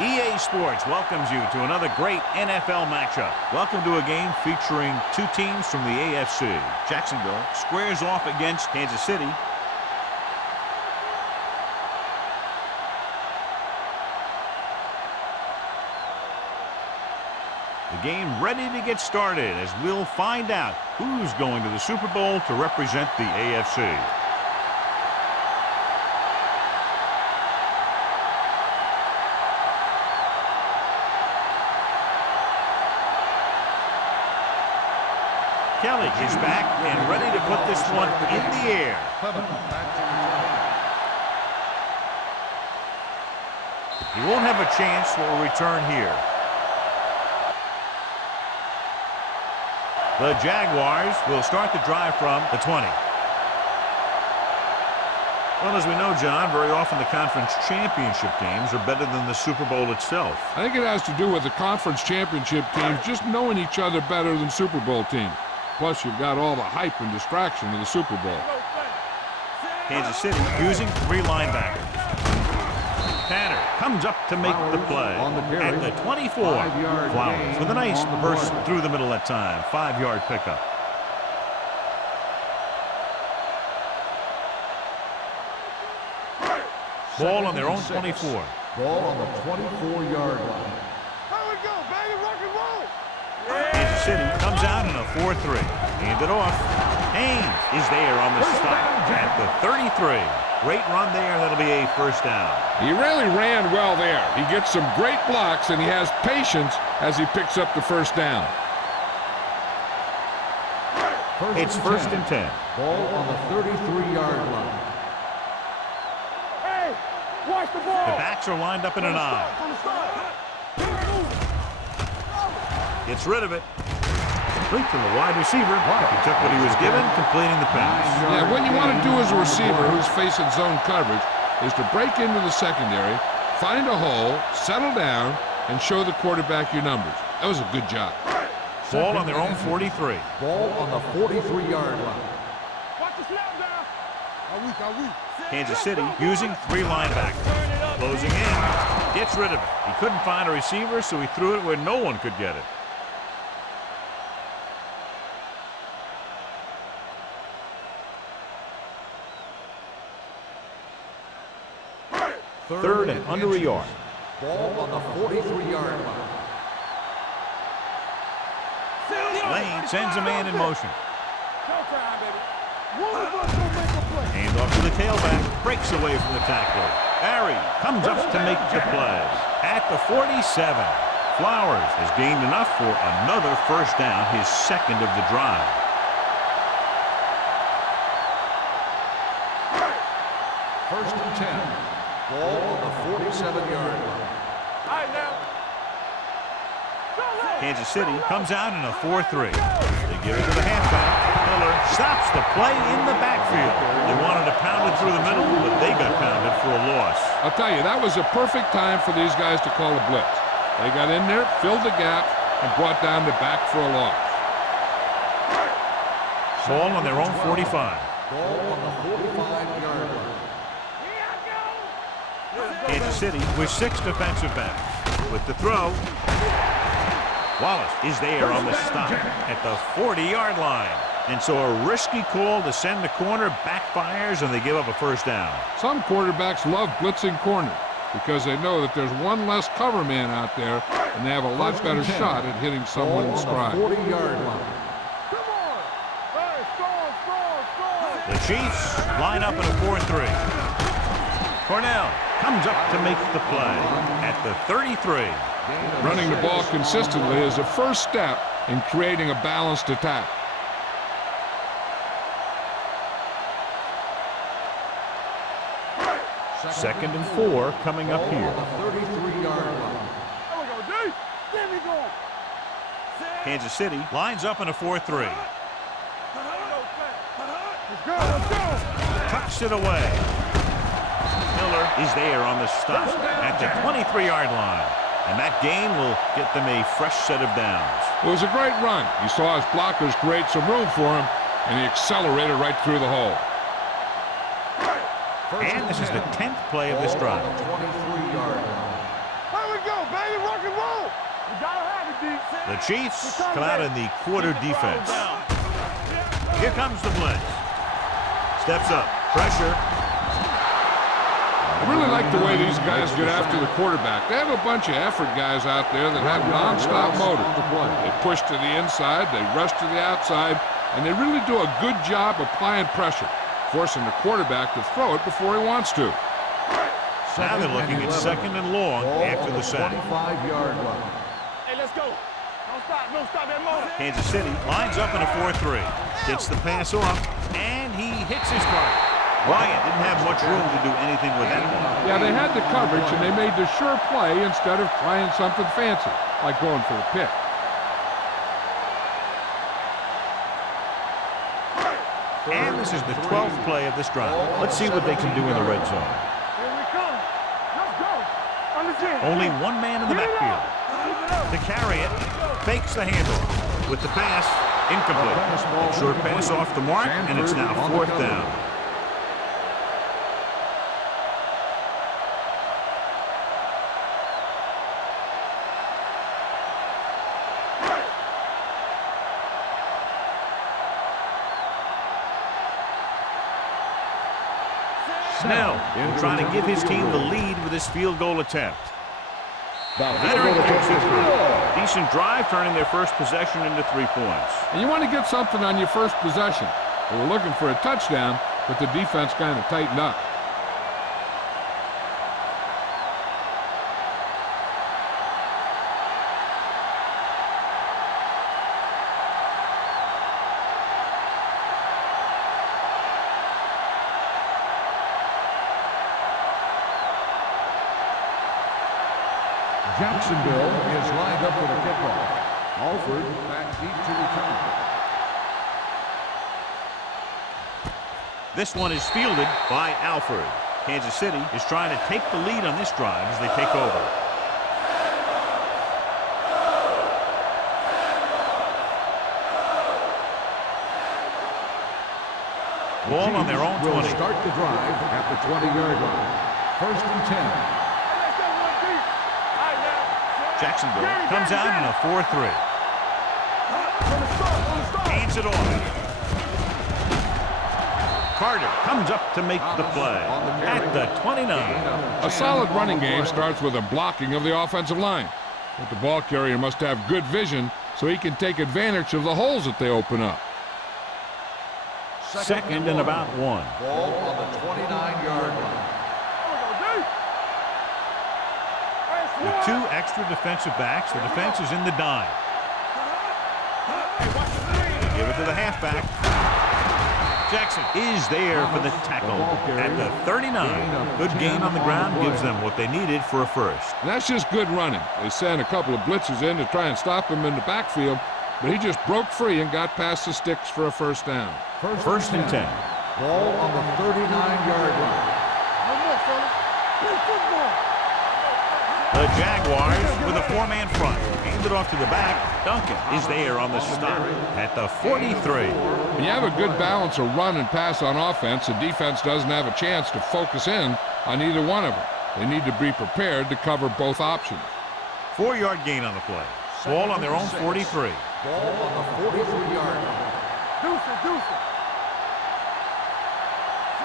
EA Sports welcomes you to another great NFL matchup. Welcome to a game featuring two teams from the AFC. Jacksonville squares off against Kansas City. The game ready to get started as we'll find out who's going to the Super Bowl to represent the AFC. Kelly is back and ready to put this one in the air. He won't have a chance for a return here. The Jaguars will start the drive from the 20. Well, as we know, John, very often the conference championship games are better than the Super Bowl itself. I think it has to do with the conference championship teams just knowing each other better than Super Bowl teams. Plus, you've got all the hype and distraction of the Super Bowl. Kansas City using three linebackers. Tanner comes up to make the play at the 24. Flowers with a nice burst through the middle that time. 5-yard pickup. Ball on their own 24. Ball on the 24-yard line. Kansas City comes out in a 4-3. Hand it off. Haynes is there on the stop at the 33. Great run there. That'll be a first down. He really ran well there. He gets some great blocks, and he has patience as he picks up the first down. It's first and 10. Ball on the 33-yard line. Hey, watch the ball. The backs are lined up in an I. Gets rid of it. Complete to the wide receiver. He took what he was given, completing the pass. Yeah, what you want to do as a receiver who's facing zone coverage is to break into the secondary, find a hole, settle down, and show the quarterback your numbers. That was a good job. Ball on their own 43. Ball on the 43-yard line. Watch the snap down. Kansas City using three linebackers. Closing in. Gets rid of it. He couldn't find a receiver, so he threw it where no one could get it. Third and under a yard. Ball on the 43-yard line. Lane sends a man in motion. Showtime, baby. One of us will make a play. Hand off to the tailback. Breaks away from the tackler. Barry comes up to make the play. At the 47. Flowers has gained enough for another first down, his second of the drive. First and 10. Ball on the 47-yard line. All right, now. Kansas City comes out in a 4-3. They give it to the halfback. Miller stops the play in the backfield. They wanted to pound it through the middle, but they got pounded for a loss. I'll tell you, that was a perfect time for these guys to call a blitz. They got in there, filled the gap, and brought down the back for a loss. Ball on their own 45. Ball on the 45-yard line. Kansas City with 6 defensive backs. With the throw, Wallace is there on the stop at the 40-yard line. And so a risky call to send the corner backfires, and they give up a first down. Some quarterbacks love blitzing corners because they know that there's one less cover man out there, and they have a lot better shot at hitting someone in stride. 40-yard line. Come on. Hey, score. The Chiefs line up in a 4-3. Cornell comes up to make the play at the 33. Running the ball consistently is the first step in creating a balanced attack. Second and 4 coming up here. 33-yard line. There we go, D. There we go. Kansas City lines up in a 4-3. Let's go, let's go. Tucks it away. Miller is there on the stop at the 23-yard line. And that gain will get them a fresh set of downs. It was a great run. He saw his blockers create some room for him, and he accelerated right through the hole. And this is the 10th play of this drive. 23-yard line. Here we go. The Chiefs come out in the quarter defense. Here comes the blitz. Steps up. Pressure. I really like the way these guys get after the quarterback. They have a bunch of effort guys out there that have non-stop motor. They push to the inside, they rush to the outside, and they really do a good job applying pressure, forcing the quarterback to throw it before he wants to. Now they're looking at 2nd and long after the sack. 25-yard line. Hey, let's go. Don't stop that motor. Kansas City lines up in a 4-3. Gets the pass off, and he hits his target. Wyatt didn't have much room to do anything with that one. Yeah, they had the coverage, and they made the sure play instead of trying something fancy, like going for a pick. And this is the 12th play of this drive. Let's see what they can do in the red zone. Here we come. Let's go. Understand. Only one man in the backfield. To carry it, fakes the handle. With the pass, incomplete. A short pass off the mark, and it's now 4th down. Snell trying to give his team the lead with his field goal attempt. Veteran kicks it through. Decent drive, turning their first possession into 3 points. And you want to get something on your first possession. They were looking for a touchdown, but the defense kind of tightened up. Jacksonville is lined up for the kickoff. Alford back deep to return. This one is fielded by Alford. Kansas City is trying to take the lead on this drive as they take over. Ball on their own 20. Will start the drive at the 20-yard line. 1st and 10. Jacksonville comes out in a 4-3. Hands it off. Carter comes up to make the play at the 29. A solid running game starts with a blocking of the offensive line. But the ball carrier must have good vision so he can take advantage of the holes that they open up. 2nd and about 1. Ball on the 29-yard line. With 2 extra defensive backs, the defense is in the dime. Give it to the halfback. Jackson is there for the tackle at the 39. Good gain on the ground gives them what they needed for a first. And that's just good running. They sent a couple of blitzes in to try and stop him in the backfield, but he just broke free and got past the sticks for a first down. 1st and 10. Ball on the 39-yard line. No more, fella. Play football. The Jaguars with a 4-man front. Handed off to the back. Duncan is there on the stop at the 43. When you have a good balance of run and pass on offense, the defense doesn't have a chance to focus in on either one of them. They need to be prepared to cover both options. 4-yard gain on the play. Ball on their own 43. Ball on the 43-yard line. Deuce it.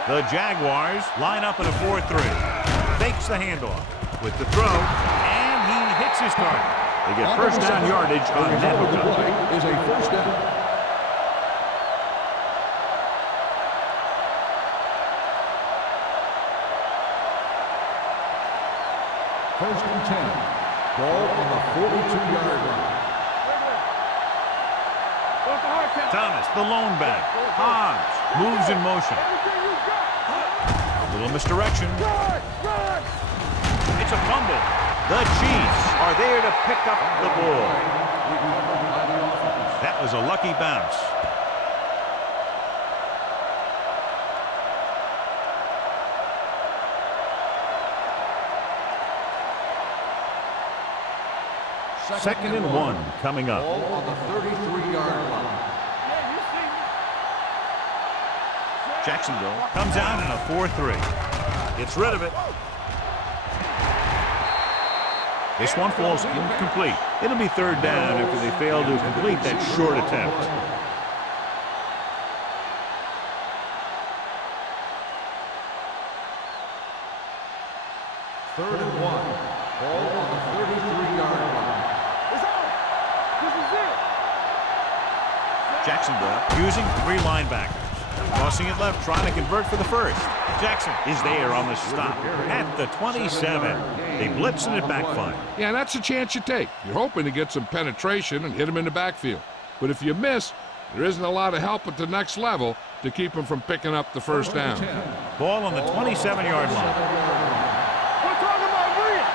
The Jaguars line up in a 4-3. Fakes the handoff with the throw, and he hits his target. They get first down yardage on that The hookup. play is a first down. First and 10. Ball on the 42-yard line. Thomas, the lone back. Hobbs moves in motion. A little misdirection. It's a fumble. The Chiefs are there to pick up the ball. That was a lucky bounce. Second and 1 coming up. Ball on the 33-yard line. Jacksonville comes out in a 4-3. Gets rid of it. This one falls incomplete. It'll be third down after they fail to complete that short attempt. Third and 1. Ball on the 33-yard line. It's out. This is it. Jacksonville using 3 linebackers. Crossing it left, trying to convert for the first. Jackson is there on the stop at the 27. They blitz and it backfire. Yeah, that's a chance you take. You're hoping to get some penetration and hit him in the backfield. But if you miss, there isn't a lot of help at the next level to keep him from picking up the first down. Ball on the 27-yard line. We're talking about Bria.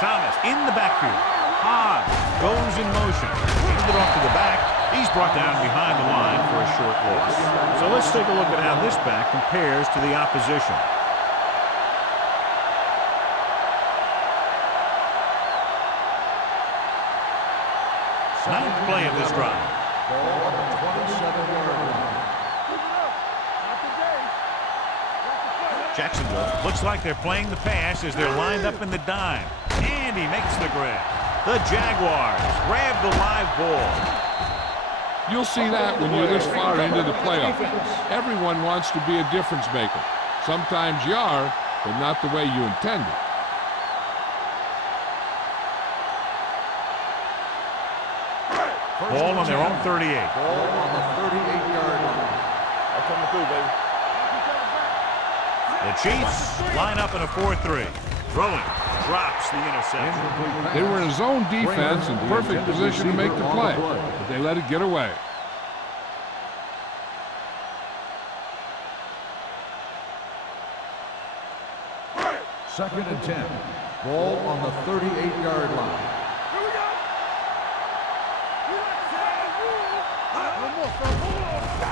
Thomas in the backfield. Hodge goes in motion. Handed it off to the back. He's brought down behind the line for a short loss. So let's take a look at how this back compares to the opposition. Ninth play of this drive. Ball on the 27-yard line. Keep it up. Not today. That's the play. Jacksonville looks like they're playing the pass as they're lined up in the dime. And he makes the grab. The Jaguars grab the live ball. You'll see that when you're this far into the playoffs. Everyone wants to be a difference maker. Sometimes you are, but not the way you intended. Ball on their own 38. Ball on the 38-yard line. I'm coming through, baby. The Chiefs line up in a 4-3. Throwing. Drops the interception. They were in zone defense in perfect position to make the play, but they let it get away. Second and 10. Ball on the 38-yard line. Here we go.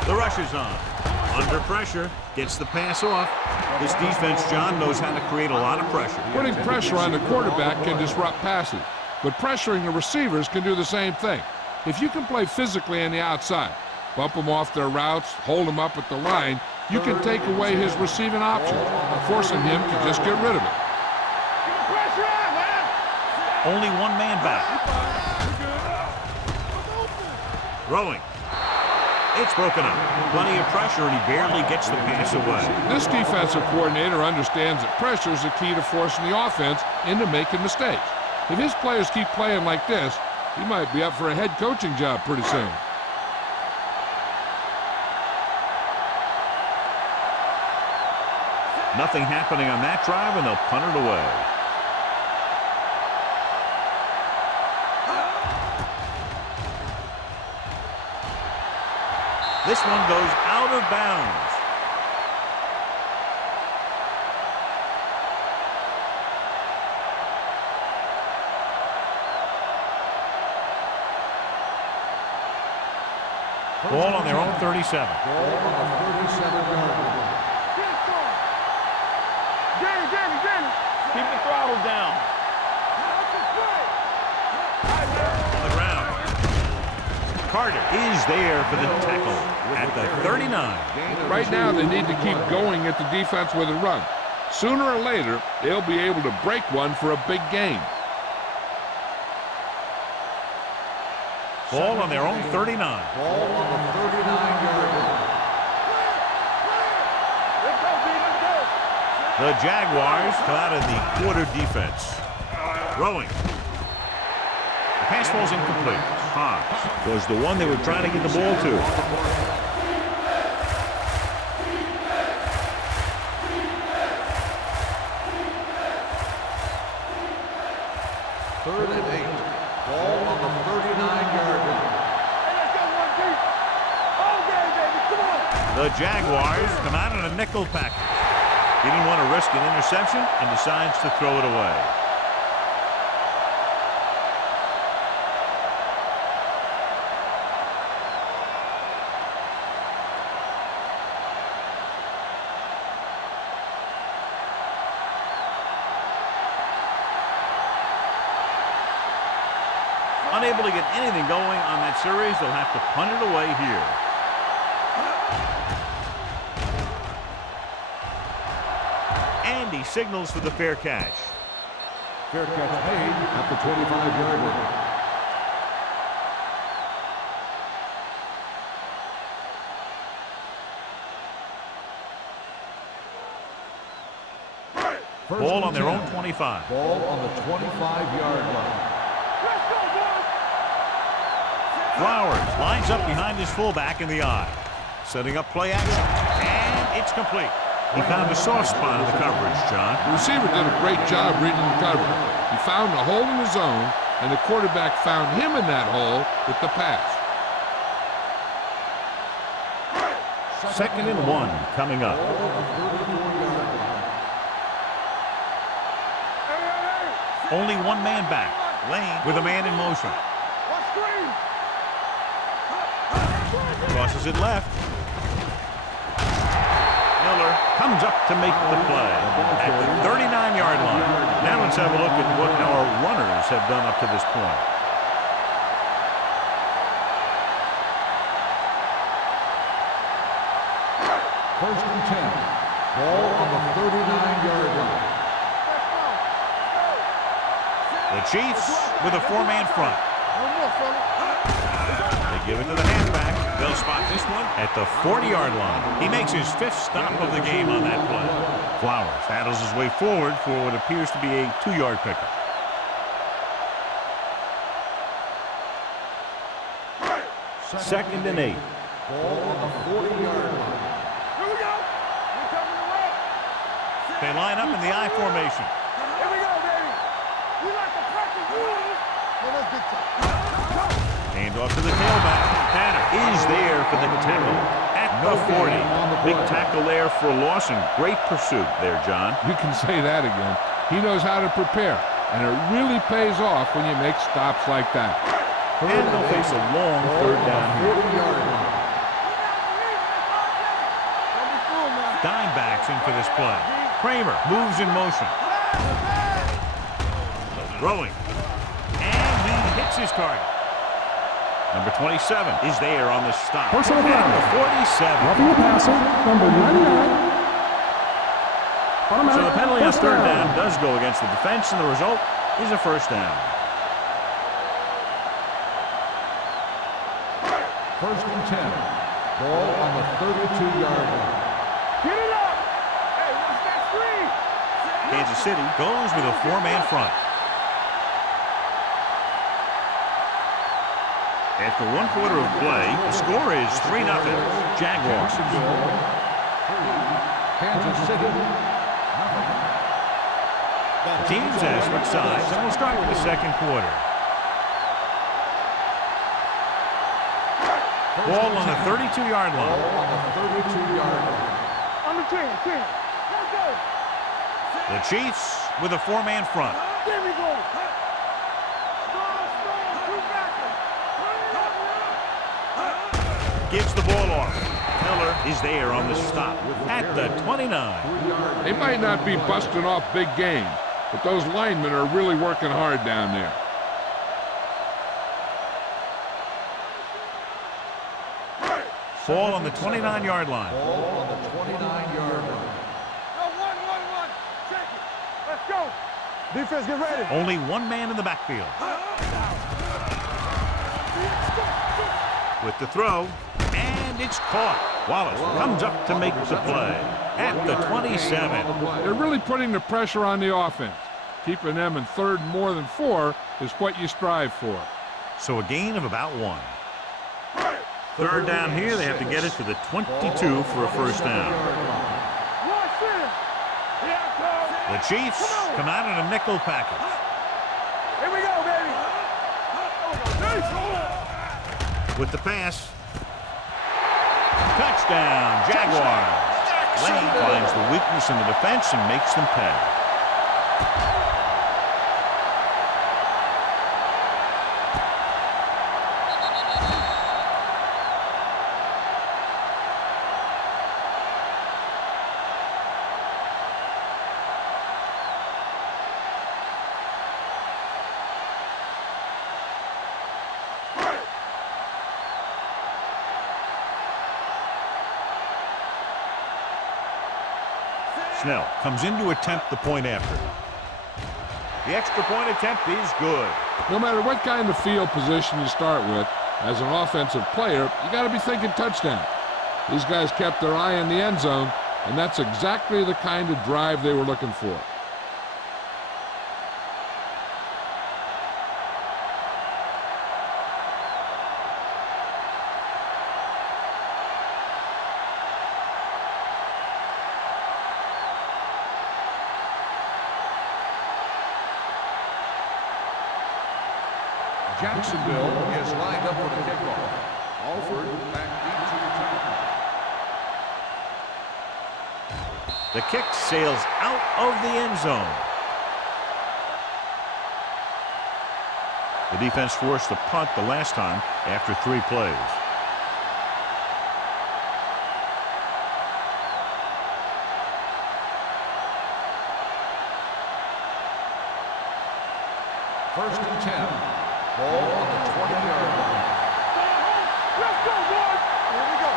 The rush is on. Under pressure. Gets the pass off. This defense, John, knows how to create a lot of pressure. Putting pressure on the quarterback can disrupt passing, but pressuring the receivers can do the same thing. If you can play physically on the outside, bump them off their routes, hold them up at the line, you can take away his receiving options, forcing him to just get rid of it. Get the pressure on, man. Only one man back. Throwing. It's broken up. Plenty of pressure, and he barely gets the pass away. This defensive coordinator understands that pressure is the key to forcing the offense into making mistakes. If his players keep playing like this, he might be up for a head coaching job pretty soon. Nothing happening on that drive, and they'll punt it away. This one goes out of bounds. Ball on their own 37. Ball on the 37-yard line. Danny. Keep the throttle down. On the ground. Carter is there for the tackle at the 39. Right now, they need to keep going at the defense with a run. Sooner or later, they'll be able to break one for a big gain. Ball on their own 39. Ball on the 39-yard line. The Jaguars come out of the quarter defense. Throwing. The pass falls incomplete. Hodge was the one they were trying to get the ball to. Third and 8. Ball on the 39-yard line. The Jaguars come out in a nickel package. He didn't want to risk an interception and decides to throw it away. Unable to get anything going on that series, they'll have to punt it away here. And he signals for the fair catch. Fair catch made at the 25-yard line. Ball on their own 25. Ball on the 25-yard line. Flowers lines up behind his fullback in the eye. Setting up play action. And it's complete. He found a soft spot in the coverage, John. The receiver did a great job reading the coverage. He found a hole in the zone, and the quarterback found him in that hole with the pass. 2nd and 1 coming up. Only one man back. Lane with a man in motion. Crosses it left. Miller comes up to make the play at the 39-yard line. Now let's have a look at what our runners have done up to this point. First and 10. Ball on the 39-yard line. The Chiefs with a 4-man front. They give it to the halfback. They'll spot this one at the 40-yard line. He makes his 5th stop of the game on that play. Flowers battles his way forward for what appears to be a 2-yard pickup. Second and 8. Ball on the 40-yard line. Here we go. We're coming away. They line up in the I formation. Here we go, baby. We like to practice rules. Well, let's get Hand off to the tailback. Tanner is there for the tackle at the 40. Big tackle there for a loss and great pursuit there, John. You can say that again. He knows how to prepare, and it really pays off when you make stops like that. And they'll face a long 3rd down here. 40-yard line. Dime backs in for this play. Kramer moves in motion. Throwing. And he hits his target. Number 27 is there on the stop. Personal foul. Number 47. Roughing the passer, number 99. So the penalty on 3rd down does go against the defense, and the result is a 1st down. First and 10. Ball on the 32-yard line. Get it up. Hey, watch that screen. Kansas City goes with a 4-man front. After 1 quarter of play, the score is 3-0. Jaguars. Kansas City. The teams have switched sides, and we'll start with the 2nd quarter. Ball on the 32-yard line. Ball on the 32-yard line. On the 10. Let's go. The Chiefs with a 4-man front. There we go. Strong. Two backers. Gives the ball off. Miller is there on the stop at the 29. They might not be busting off big games, but those linemen are really working hard down there. Ball on the 29-yard line. Ball on the 29-yard line. No, one. Take it. Let's go. Defense, get ready. Only one man in the backfield. With the throw, and it's caught. Wallace comes up to make the play at the 27. They're really putting the pressure on the offense. Keeping them in 3rd more than 4 is what you strive for. So a gain of about 1. 3rd down here, they have to get it to the 22 for a 1st down. The Chiefs come out in a nickel package. Here we go, baby. With the pass. Touchdown, Jaguars. Lane finds the weakness in the defense and makes them pay. Snell comes in to attempt the point after. The extra point attempt is good. No matter what kind of field position you start with, as an offensive player, you got to be thinking touchdown. These guys kept their eye on the end zone, and that's exactly the kind of drive they were looking for. Jacksonville is lined up for the kickoff. Alford back deep to return. The kick sails out of the end zone. The defense forced the punt the last time after 3 plays. First and 10. Ball on the 20-yard line. Let's go, boys. Here we go.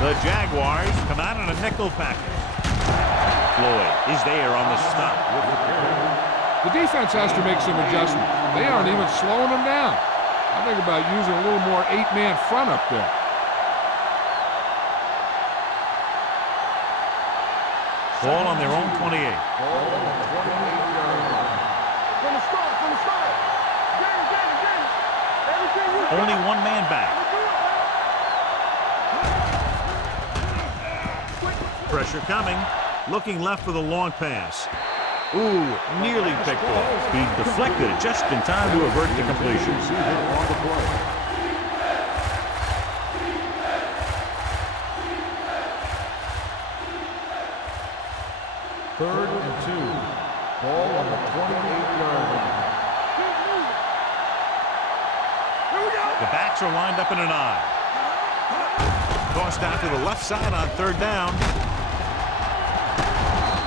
The Jaguars come out in a nickel package. Floyd is there on the stop with the carry. The defense has to make some adjustments. They aren't even slowing them down. I think about using a little more 8-man front up there. Ball on their own 28. Ball on the 28-yard line. From the start, from the start. Get it. Everything you got. Only 1 man back. Pressure coming. Looking left for the long pass. Ooh, nearly picked off. He deflected it just in time to avert the completion. Third and 2. Ball on the 28-yard line. The backs are lined up in an I. Tossed out to the left side on 3rd down.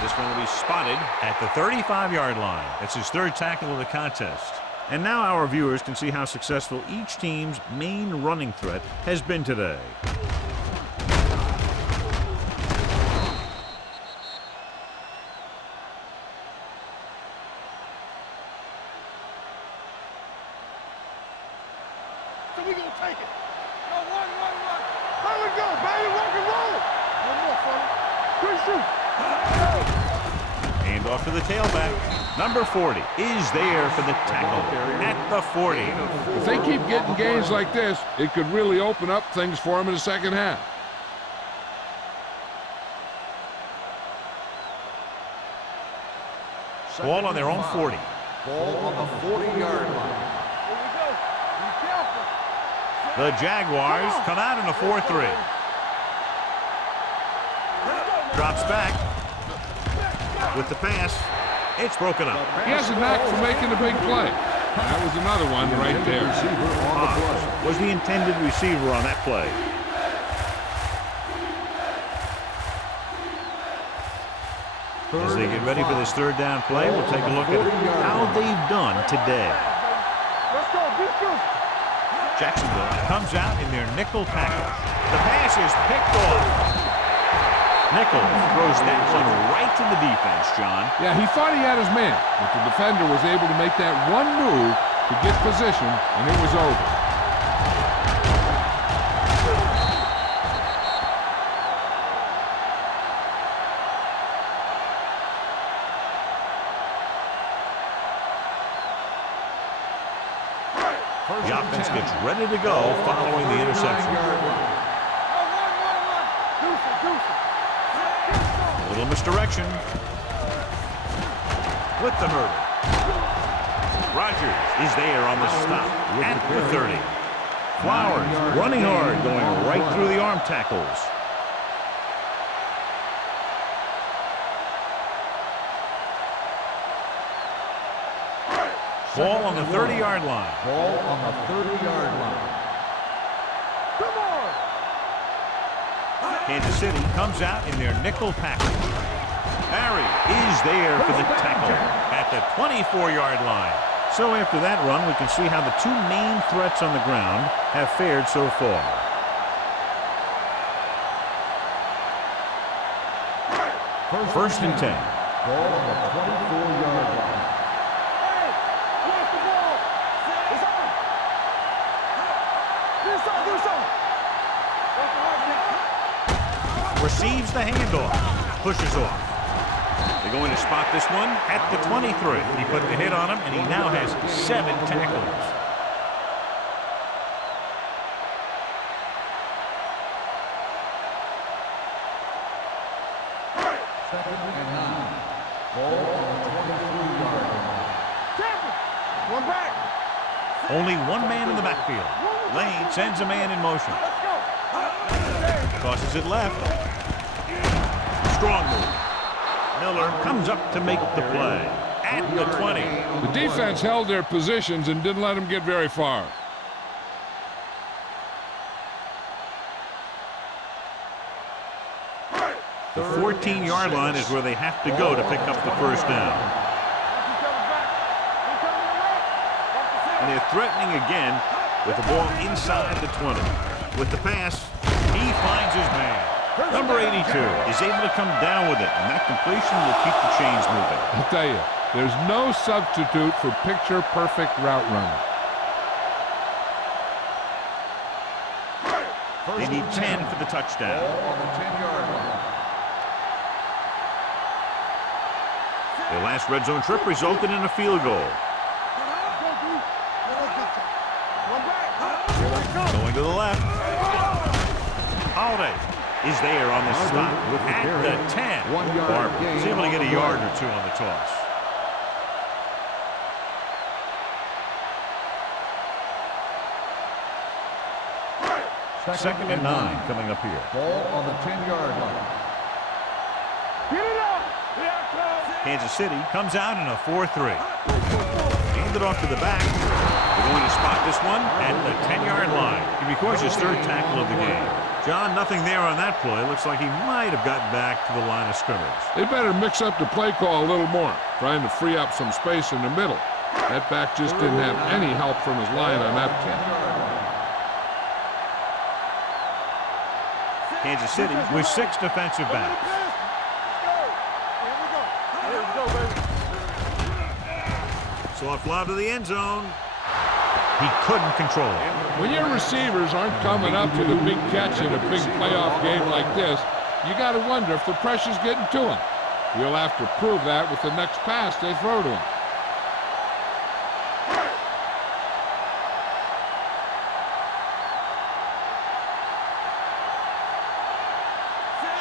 This one will be spotted at the 35-yard line. That's his 3rd tackle of the contest. And now our viewers can see how successful each team's main running threat has been today. So we gonna take it. Go, one. Let it go, baby. Rock and roll. One more, fella. Quick shoot. Hand off to the tailback. Number 40 is there for the tackle at the 40. If they keep getting gains like this, it could really open up things for them in the second half. Ball on their own 40. Ball on the 40-yard line. Here we go. Be careful. The Jaguars come out in a 4-3. Drops back with the pass. It's broken up. He has a knack for making a big play. That was another one right there. Was the intended receiver on that play. As they get ready for this 3rd down play, we'll take a look at how they've done today. Let's go. Defense. Jacksonville comes out in their nickel package. The pass is picked off. Nichols throws that one right to the defense, John. Yeah, he thought he had his man, but the defender was able to make that one move to get position, and it was over. The offense gets ready to go following the interception. A little misdirection. With the hurdle. Rogers is there on the stop at the 30. Flowers running hard, going right through the arm tackles. Ball on the 30-yard line. Ball on the 30-yard line. Come on. Kansas City comes out in their nickel package. Barry is there for the tackle at the 24-yard line. So after that run, we can see how the 2 main threats on the ground have fared so far. First and 10. Ball on the 24-yard line. receives the handoff, pushes off. They're going to spot this one at the 23. He put the hit on him, and he now has 7 tackles. Second and 9. Ball on the 23-yard line. One back. Only one man in the backfield. Lane sends a man in motion. Tosses it left. Strong move. Miller comes up to make the play at the 20. The defense held their positions and didn't let them get very far. The 14-yard line is where they have to go to pick up the first down. And they're threatening again with the ball inside the 20. With the pass, he finds his man. Number 82 is able to come down with it, and that completion will keep the chains moving. I'll tell you, there's no substitute for picture-perfect route running. They need 10 for the touchdown. Ball on the 10-yard line. Their last red zone trip resulted in a field goal. Going to the left. Holiday is there on the stop at the 10. Barber is able to get a yard or two on the toss. Second and 9 coming up here. Ball on the 10-yard line. Kansas City comes out in a 4-3. Hand it off to the back. They're going to spot this one at the 10-yard line. He records his 3rd tackle of the game. John, nothing there on that play. Looks like he might have gotten back to the line of scrimmage. They better mix up the play call a little more, trying to free up some space in the middle. That back just didn't have any help from his line on that play. Kansas City with 6 defensive backs. Soft lob to the end zone. He couldn't control it. When your receivers aren't coming up to the big catch in a big playoff game like this, you got to wonder if the pressure's getting to him. You'll have to prove that with the next pass they throw to him.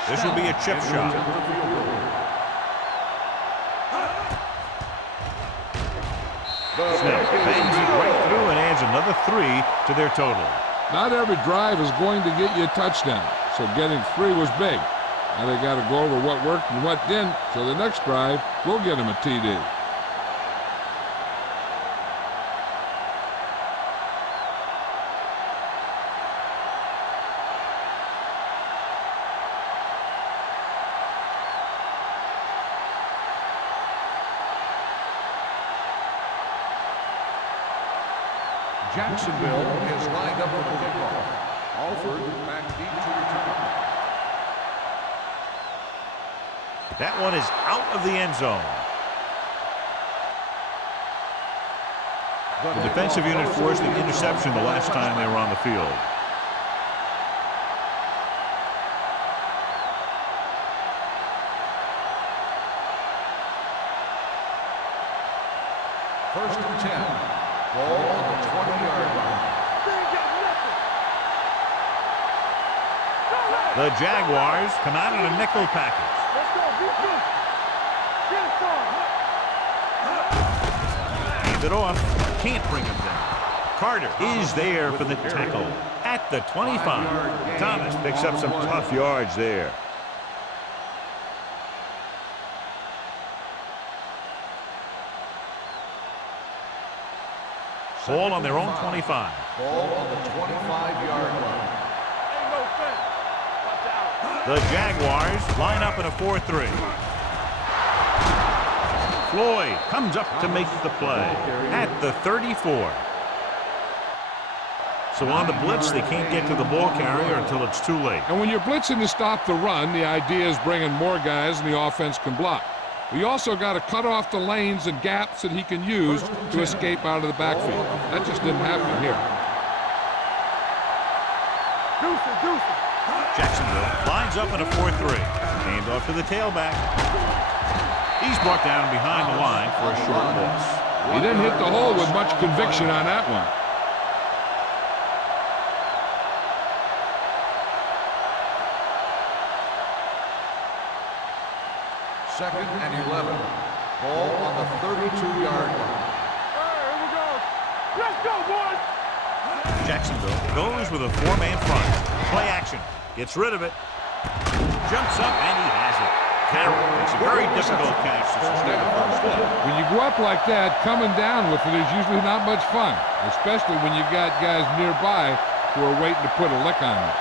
This will be a chip shot. Smith bangs it right through and adds another 3 to their total. Not every drive is going to get you a touchdown, so getting 3 was big. Now they got to go over what worked and what didn't, so the next drive will get them a TD. Jacksonville is lined up for the kickoff. Alford back deep to return. That one is out of the end zone. The defensive unit forced an interception the last time they were on the field. First and 10. Ball on the 20-yard line. The Jaguars come out in a nickel package. Hand it off. Can't bring him down. Carter is there for the tackle at the 25. Thomas picks up some tough yards there. Ball on their own 25. Ball on the 25-yard line. The Jaguars line up in a 4-3. Floyd comes up to make the play at the 34. So on the blitz, they can't get to the ball carrier until it's too late. And when you're blitzing to stop the run, the idea is bringing more guys and the offense can block. We also got to cut off the lanes and gaps that he can use to escape out of the backfield. That just didn't happen here. Deuce. Jacksonville lines up in a 4-3. Hand off to the tailback. He's brought down behind the line for a short loss. He didn't hit the hole with much conviction on that one. Second and 11. Ball on the 32-yard line. Here we go. Let's go, boys. Jacksonville goes with a 4-man front. Play action. Gets rid of it. Jumps up and he has it. Carroll makes a very difficult catch to sustain the first down. When you go up like that, coming down with it is usually not much fun, especially when you got guys nearby who are waiting to put a lick on you.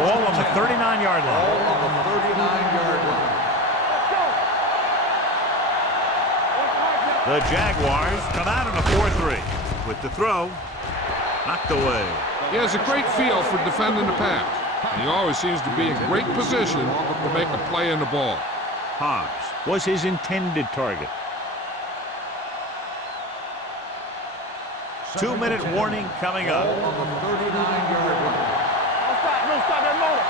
Ball on the 39-yard line. Ball on the 39-yard line. Let's go. The Jaguars come out in a 4-3. With the throw, knocked away. He has a great feel for defending the pass, and he always seems to be in great position to make a play in the ball. Hobbs was his intended target. 2-minute warning coming up. Ball on the 39-yard line. No stop that motor.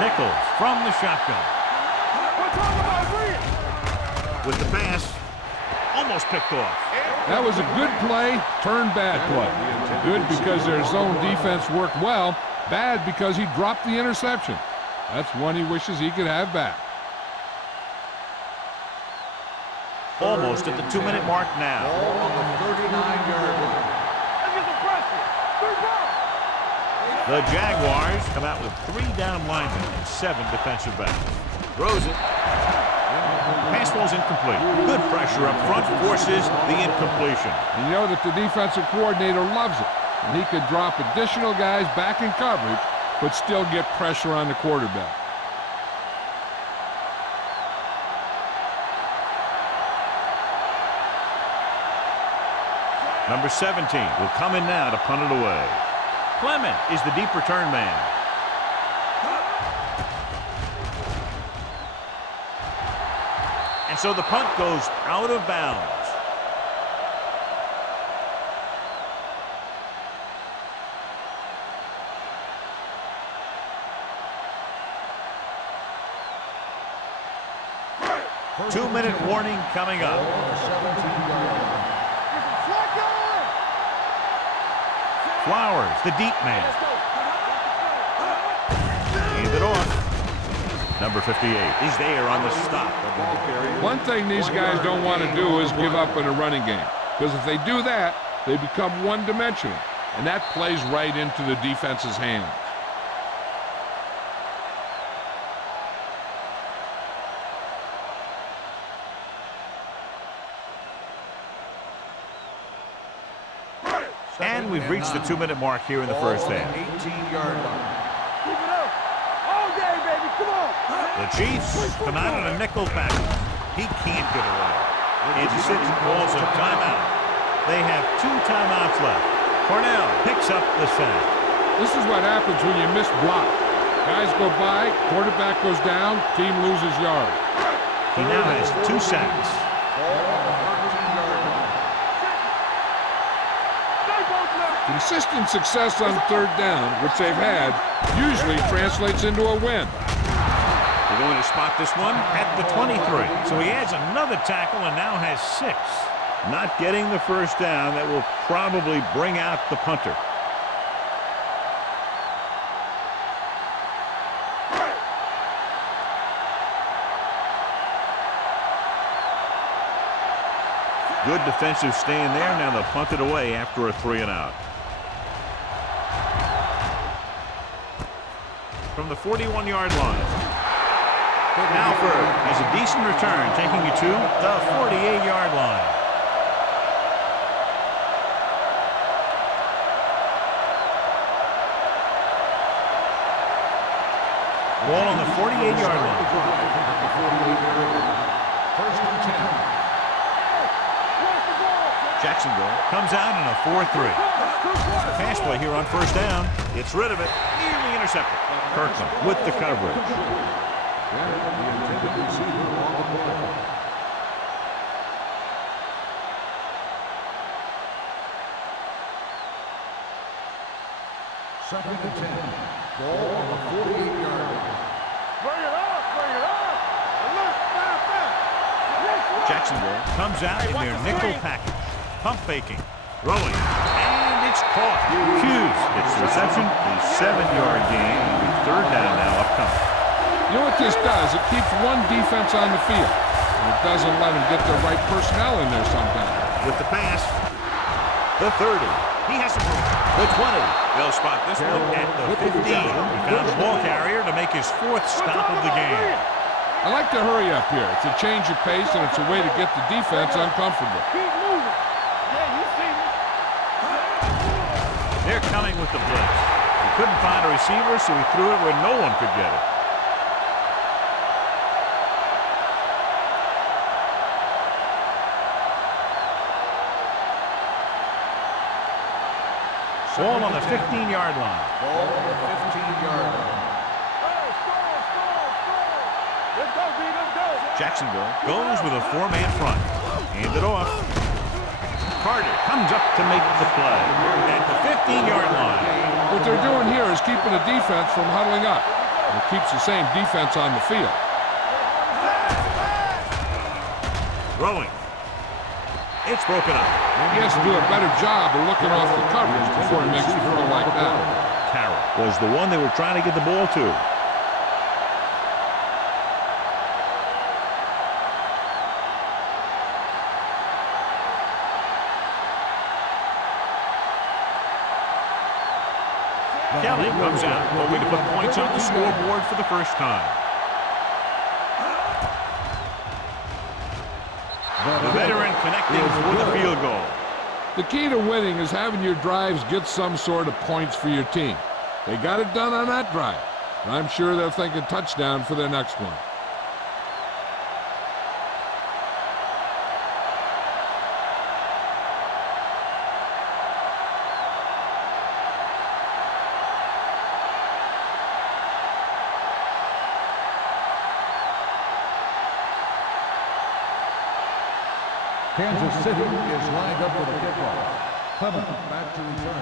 Nichols from the shotgun. We're talking about Reed. With the pass, almost picked off. That was a good play, turned bad play. Good because their zone defense worked well, bad because he dropped the interception. That's one he wishes he could have back. Almost at the 2-minute mark now. Ball on the 39-yard line. Let's get the pressure. 3 balls. The Jaguars come out with 3 down linemen and 7 defensive backs. Throws it. Pass ball's incomplete. Good pressure up front forces the incompletion. And you know that the defensive coordinator loves it. And he could drop additional guys back in coverage, but still get pressure on the quarterback. Number 17 will come in now to punt it away. Clement is the deep return man. And so the punt goes out of bounds. Two-minute warning coming up. Flowers, the deep man. Hand it off. Number 58 is there on the stop. One thing these guys don't want to do is give up in a running game. Because if they do that, they become one-dimensional. And that plays right into the defense's hands. And we've reached the 2-minute mark here in the first half. 18-yard line. Keep it up. All day, baby. Come on. The Chiefs come out in a nickel package. He can't get away. Kansas City calls a timeout. They have 2 timeouts left. Cornell picks up the sack. This is what happens when you miss block. Guys go by, quarterback goes down, team loses yards. He now has 2 sacks. Consistent success on 3rd down, which they've had, usually translates into a win. They're going to spot this one at the 23. So he adds another tackle and now has 6. Not getting the first down, that will probably bring out the punter. Good defensive stand there. Now they'll punt it away after a 3-and-out. From the 41-yard line. Alford has a decent return, taking you to the 48-yard line. Ball on the 48-yard line. First and 10. Jacksonville comes out in a 4-3. Pass play here on first down. Gets rid of it. Nearly intercepted. Kirkland with the coverage. Second and 10. Ball on the 48-yard line. Bring it up, bring it up. And look, back. Jacksonville comes out in their nickel package. Pump faking. Rolling. And it's caught. Hughes gets the reception. A 7-yard gain. Third down now upcoming. You know what this does? It keeps one defense on the field. And it doesn't let them get the right personnel in there sometimes. With the pass. The 30. He has a the 20. They'll spot this one at the 15. He found the ball carrier to make his 4th stop of the game. I like to hurry up here. It's a change of pace, and it's a way to get the defense uncomfortable. Keep moving. Yeah, you see me. They're coming with the blitz. He couldn't find a receiver, so he threw it where no one could get it. Ball on the 15-yard line. Ball on the 15-yard line. Let's go, B, let's go. Jacksonville goes with a 4-man front. Hand it off. Carter comes up to make the play at the 15-yard line. What they're doing here is keeping the defense from huddling up. And it keeps the same defense on the field. Throwing. It's broken up. He has to do a better job of looking off the coverage before he makes a throw like that. Carroll was the one they were trying to get the ball to. Kelly comes out, hoping to put points on the scoreboard for the first time. The veteran connecting with a field goal. The key to winning is having your drives get some sort of points for your team. They got it done on that drive, and I'm sure they'll think a touchdown for their next one. Kansas City is lined up for the kickoff. Clement back to return.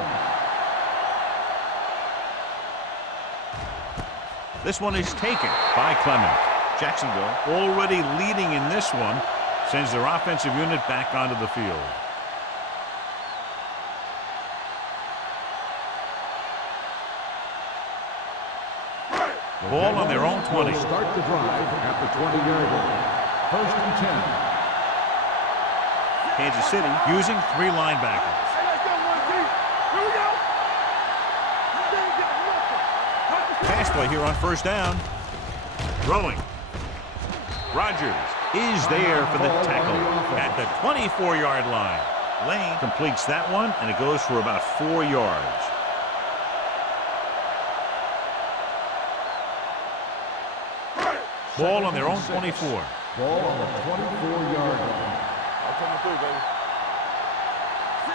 This one is taken by Clement. Jacksonville, already leading in this one, sends their offensive unit back onto the field. Ball on their own 20. Start the drive at the 20-yard line. First and 10. Kansas City using 3 linebackers. Hey, let's go, 1-2. Here we go. Pass play here on first down. Throwing. Rodgers is there for the tackle at the 24-yard line. Lane completes that one, and it goes for about 4 yards. Ball on their own 24. Ball on the 24-yard line. Coming through, baby.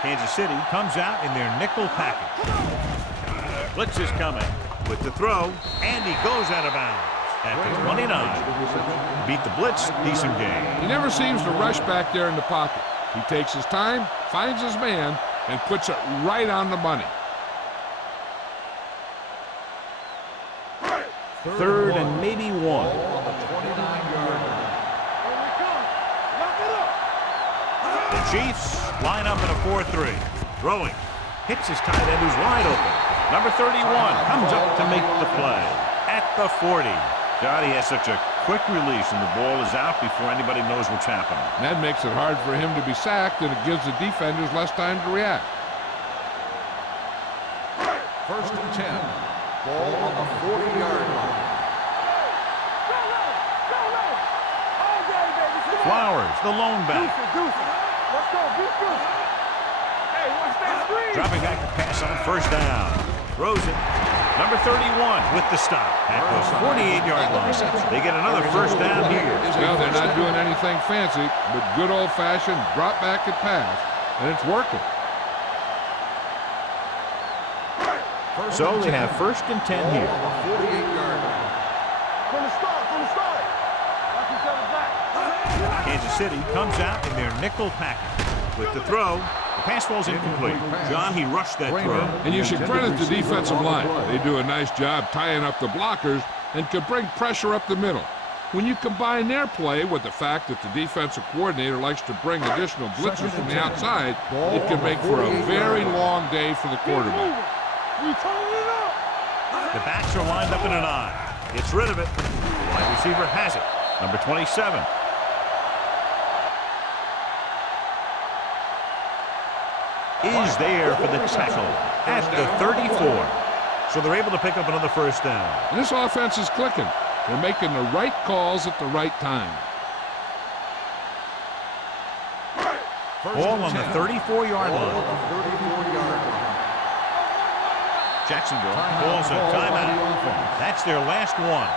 Kansas City comes out in their nickel package. Blitz is coming with the throw, and he goes out of bounds at the 29. Beat the blitz, decent game. He never seems to rush back there in the pocket. He takes his time, finds his man, and puts it right on the money. Third and maybe 1. Ball on the 29-yard line. Here we come. Lock it up. The Chiefs line up in a 4-3. Throwing. Hits his tight end who's wide open. Number 31 comes up to make the play at the 40. God, he has such a quick release, and the ball is out before anybody knows what's happening. That makes it hard for him to be sacked, and it gives the defenders less time to react. First and 10. Ball on the 40-yard line. Go, Ray. All day, baby. Flowers, the lone back. Deuce. Let's go, Deuce. Hey, watch that screen. Dropping back to pass on first down. Throws it. Number 31 with the stop at the 48-yard line. They get another first down here. Well, they're not doing anything fancy, but good old-fashioned drop back and pass, and it's working. So they have first and 10 here. 48-yard line. From the start. Watch each other back. Kansas City comes out in their nickel package with the throw. The pass falls incomplete. John, he rushed that throw. And you should credit the defensive line. They do a nice job tying up the blockers and can bring pressure up the middle. When you combine their play with the fact that the defensive coordinator likes to bring additional blitzers from the outside, it can make for a very long day for the quarterback. The backs are lined up in an I. Gets rid of it. The wide receiver has it. Number 27. Is there for the tackle at the 34. So they're able to pick up another first down. And this offense is clicking. They're making the right calls at the right time. Ball on the 34-yard line. Jacksonville calls a timeout. That's their last one.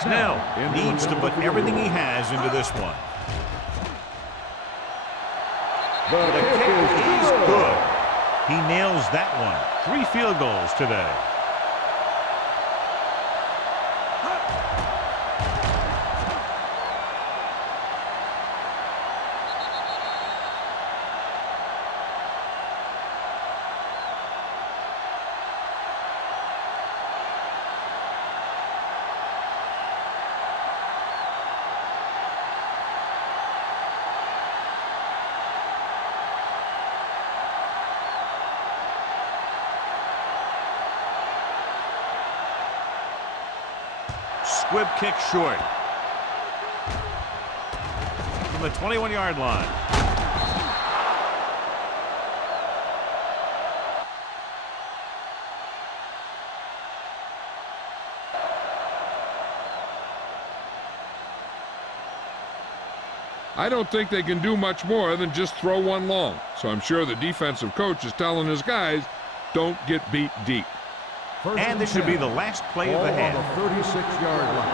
Snell needs to put everything he has into this one. The kick is good. He nails that one. 3 field goals today. Squib kick short. From the 21-yard line. I don't think they can do much more than just throw one long. So I'm sure the defensive coach is telling his guys, don't get beat deep. And this should be the last play of the half. On the 36-yard line.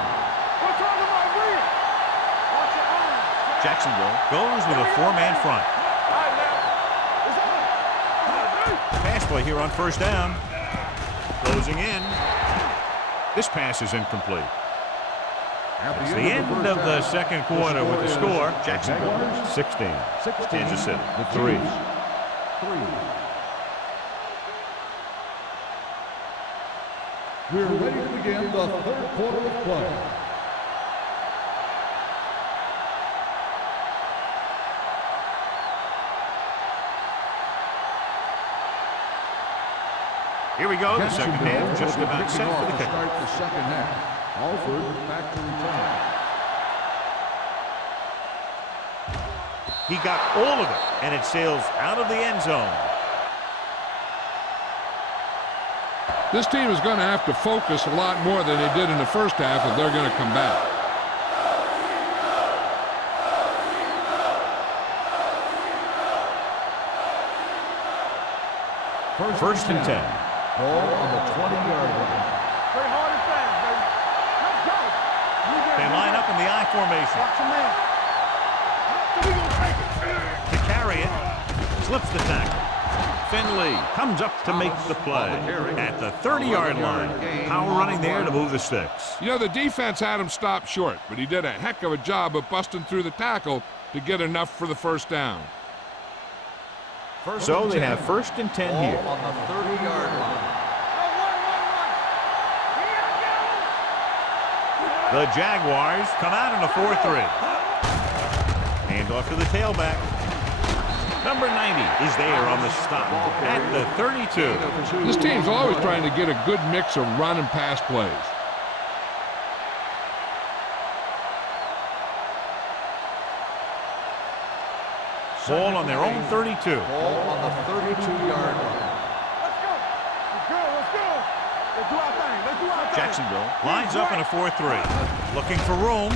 Jacksonville goes with a 4-man front. Pass play here on first down. Closing in. This pass is incomplete. It's the end of the second quarter with the score. Jacksonville 16. Kansas City 3. We're ready to begin the third quarter of play. Here we go, the second half, just about set for the kick. Start the second half. Alford back to return. He got all of it, and it sails out of the end zone. This team is going to have to focus a lot more than they did in the first half if they're going to come back. First and 10. Ball on the 20-yard line. They line up in the I formation. To carry it, slips the tackle. Finley comes up to make the play at the 30-yard line. Power running there to move the sticks. You know, the defense had him stopped short, but he did a heck of a job of busting through the tackle to get enough for the first down. So they have first and 10 here. On the 30-yard line. The Jaguars come out in a 4-3. Hand off to the tailback. Number 90 is there on the stop at the 32. This team's always trying to get a good mix of run and pass plays. Ball on their own 32. Ball on the 32-yard line. Jacksonville lines up in a 4-3. Looking for room.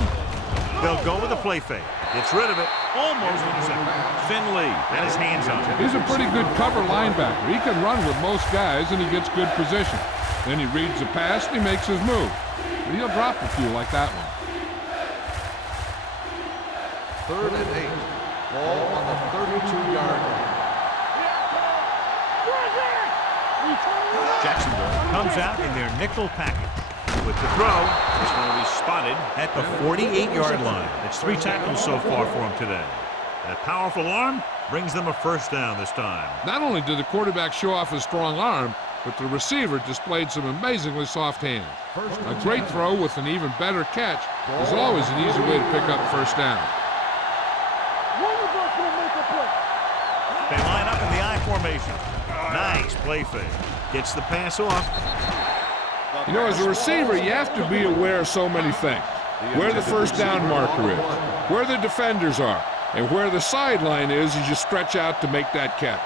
They'll go with a play fake. Gets rid of it. Almost intercepted. Finley had his hands on it. He's a pretty good cover linebacker. He can run with most guys, and he gets good position. Then he reads the pass, and he makes his move. But he'll drop a few like that one. 3rd and 8. Ball on the 32-yard line. Jacksonville comes out in their nickel package. With the throw, this one will be spotted at the 48-yard line. It's 3 tackles so far for him today. That powerful arm brings them a first down this time. Not only did the quarterback show off his strong arm, but the receiver displayed some amazingly soft hands. A great throw with an even better catch is always an easy way to pick up first down. They line up in the I formation. Nice play fake. Gets the pass off. You know, as a receiver, you have to be aware of so many things. Where the first down marker is, where the defenders are, and where the sideline is as you stretch out to make that catch.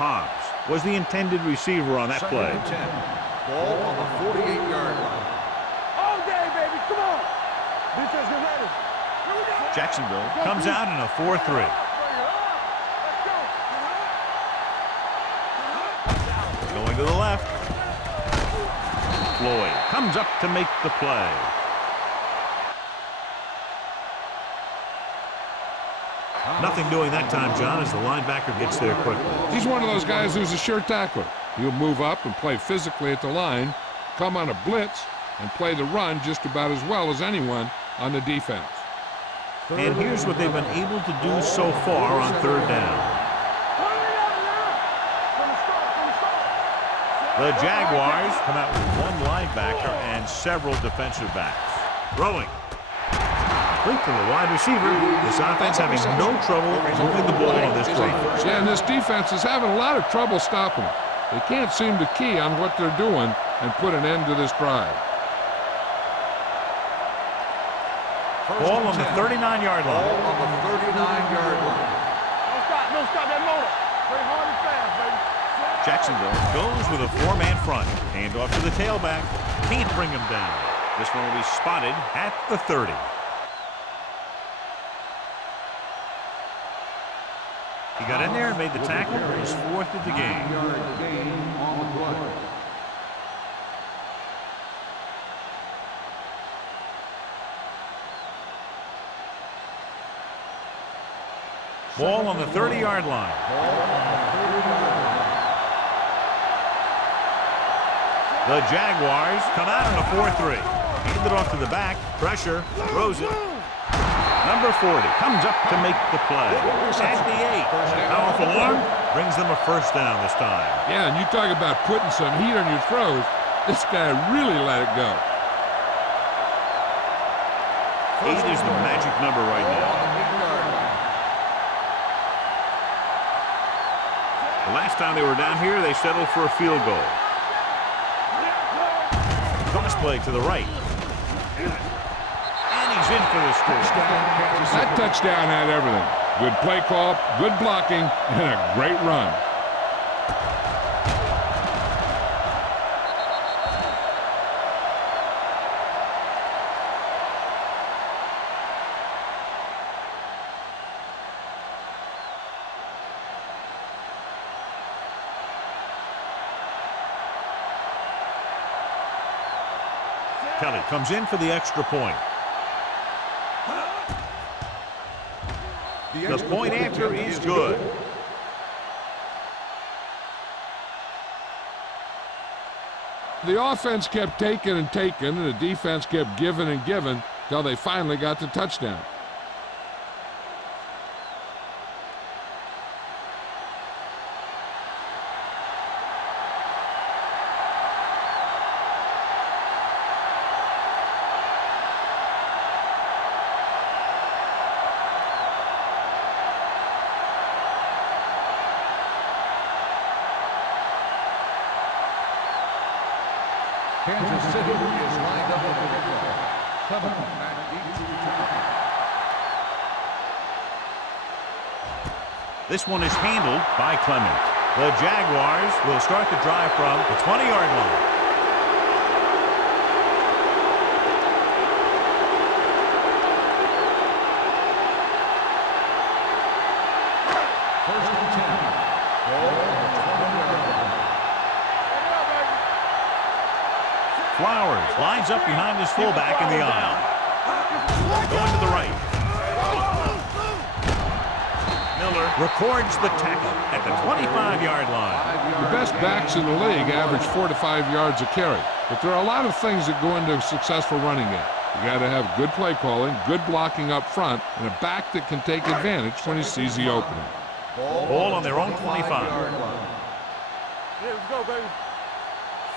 Hobbs was the intended receiver on that play. Second and 10. Ball on the 48-yard line. All day, baby. Come on. Defense, get ready. Here we go. Jacksonville comes out in a 4-3. Going to the left. Floyd comes up to make the play. Nothing doing that time, John, as the linebacker gets there quickly. He's one of those guys who's a sure tackler. He'll move up and play physically at the line, come on a blitz, and play the run just about as well as anyone on the defense. And here's what they've been able to do so far on third down. The Jaguars come out with 1 linebacker and several defensive backs. Throwing. Complete to the wide receiver. This offense having no trouble moving the ball on this drive. Yeah, and this defense is having a lot of trouble stopping them. They can't seem to key on what they're doing and put an end to this drive. Ball on the 39-yard line. Ball on the 39-yard line. Don't stop that motor. Play hard and fast, baby. Jacksonville goes with a 4-man front. Hand off to the tailback. Can't bring him down. This one will be spotted at the 30. He got in there and made the tackle. His 4th of the game. 9-yard gain on the play. Ball on the 30-yard line. The Jaguars come out in a 4-3. Hand it off to the back. Pressure. Throws it. Number 40 comes up to make the play. At the 8. Powerful arm brings them a first down this time. Yeah, and you talk about putting some heat on your throws. This guy really let it go. 8 is the magic number right now. The last time they were down here, they settled for a field goal. Cross play to the right. And he's in for the score. That touchdown had everything. Good play call, good blocking, and a great run. Kelly comes in for the extra point. The point after is good. The offense kept taking and taking, and the defense kept giving and giving till they finally got the touchdown. Kansas City is lined up with the kickoff. Clement at each return. This one is handled by Clement. The Jaguars will start the drive from the 20-yard line. First and 10. Ball on the 20-yard line. Flowers lines up behind his fullback in the aisle. Going to the right. records the tackle at the 25-yard line. The best backs in the league average 4 to 5 yards a carry. But there are a lot of things that go into a successful running game. You got to have good play calling, good blocking up front, and a back that can take advantage when he sees the opening. Ball on their own 25. Yeah, let's go, baby.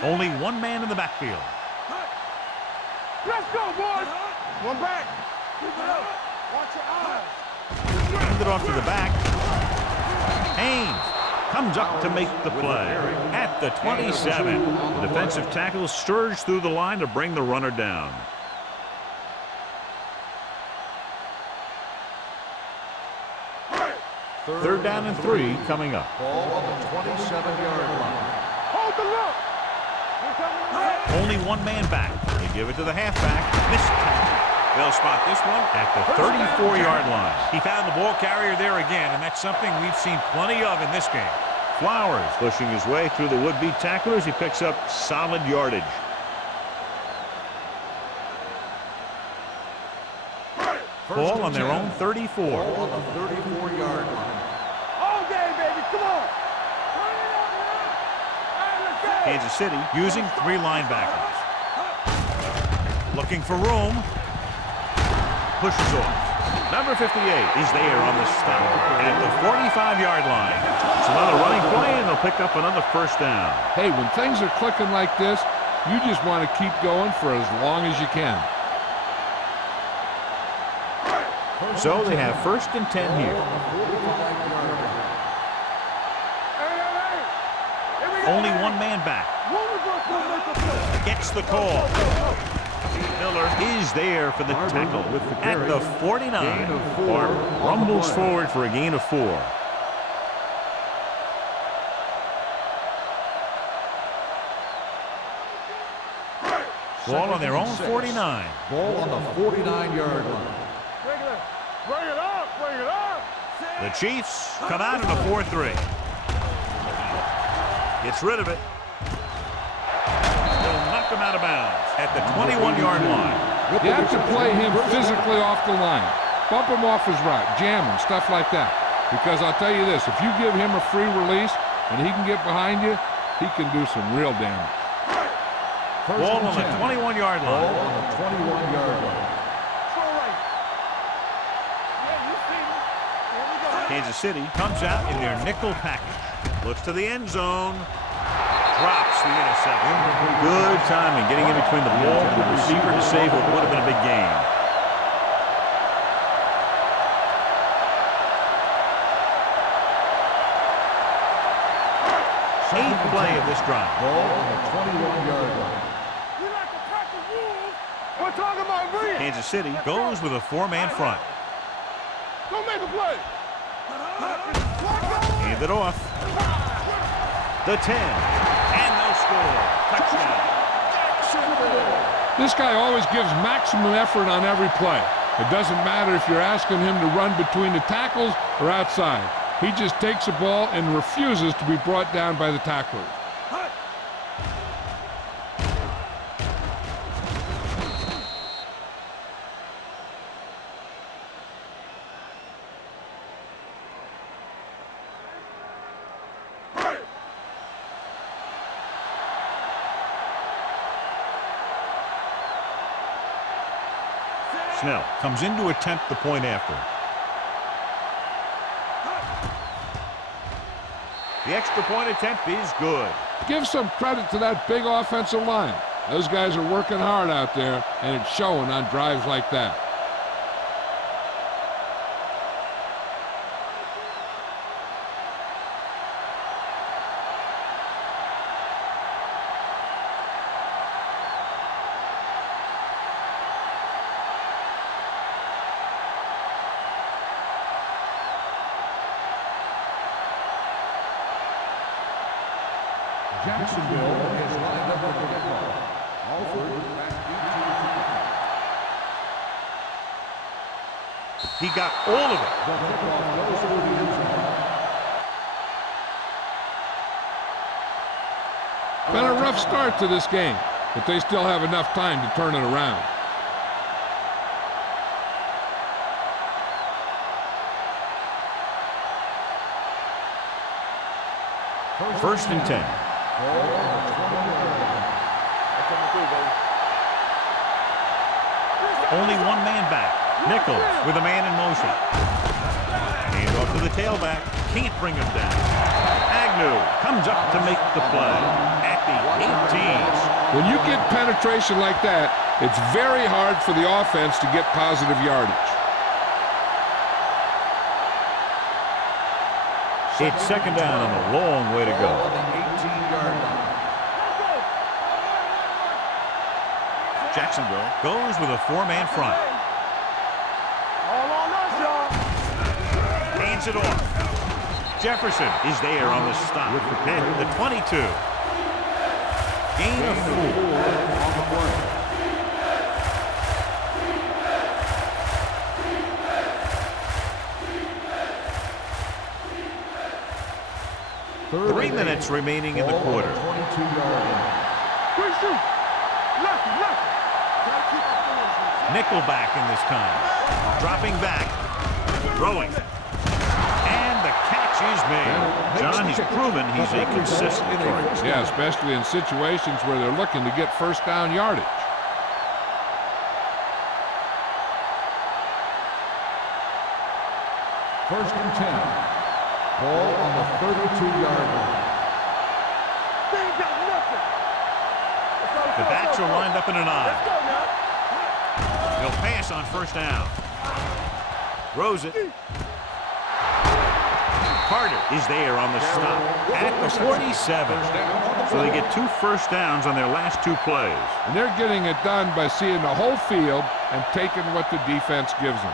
Only one man in the backfield. Let's go, boys. One back. Keep it up. Watch your eyes. Hand it off to the back. Haynes comes up to make the play at the 27. The defensive tackle surged through the line to bring the runner down. Third down and 3 coming up. Ball on the 27-yard line. Hold the look. Only one man back. They give it to the halfback. Missed tackle. They'll spot this one at the 34-yard line. He found the ball carrier there again, and that's something we've seen plenty of in this game. Flowers pushing his way through the would-be tacklers. He picks up solid yardage. Ball on their own 34. Ball on the 34-yard line. All day, baby. Come on. Hey, let's go. Kansas City using 3 linebackers. Looking for room. Pushes off. Number 58 is there on the stop at the 45-yard line. It's another running play, and they'll pick up another first down. Hey, when things are clicking like this, you just want to keep going for as long as you can. So they have first and 10 here. Only one man back. Gets the call. Miller is there for the tackle at the 49. Barber rumbles forward for a gain of 4. Ball on their own 49. Ball on the 49-yard line. Bring it up. Bring it up. The Chiefs come out in a 4-3. Gets rid of it. They'll knock him out of bounds at the 21-yard line. You have to play him physically off the line. Bump him off his route, jam him, stuff like that. Because I'll tell you this, if you give him a free release and he can get behind you, he can do some real damage. Ball on the 21-yard line. Ball on the 21-yard line. Kansas City comes out in their nickel package. Looks to the end zone. Drops the interception. Good timing getting in between the ball and the receiver to save what would have been a big gain. Eighth play of this drive. Ball on the 21-yard line. We like to crack the rules. We're talking about real. Kansas City goes with a 4-man front. Go make a play. Hand it off. The 10. And they'll score. Touchdown. This guy always gives maximum effort on every play. It doesn't matter if you're asking him to run between the tackles or outside. He just takes the ball and refuses to be brought down by the tacklers. Snell comes in to attempt the point after. The extra point attempt is good. Give some credit to that big offensive line. Those guys are working hard out there, and it's showing on drives like that. Jacksonville is lined up with the football. Alford back into He got all of it. the kickoff goes over the end zone. Been a rough start to this game, but they still have enough time to turn it around. First and 10. Only one man back. Nichols with a man in motion. Hand off to the tailback. Can't bring him down. Agnew comes up to make the play at the 18. When you get penetration like that, it's very hard for the offense to get positive yardage. It's second down and a long way to go. Jacksonville goes with a four-man front. All on us, y'all. Hands it off. Jefferson is there on the stop at the 22. Gain of 4. 3 minutes remaining in the quarter. 22-yard. Nickelback in this time. Dropping back. Throwing. And the catch is made. John, he's proven he's a consistent target. Yeah, especially in situations where they're looking to get first down yardage. First and 10. Ball on the 32-yard line. They ain't got nothing. The backs are lined up in an eye. Let's go now. He'll pass on first down. Throws it. Carter is there on the stop at the 47. So they get 2 first downs on their last 2 plays. And they're getting it done by seeing the whole field and taking what the defense gives them.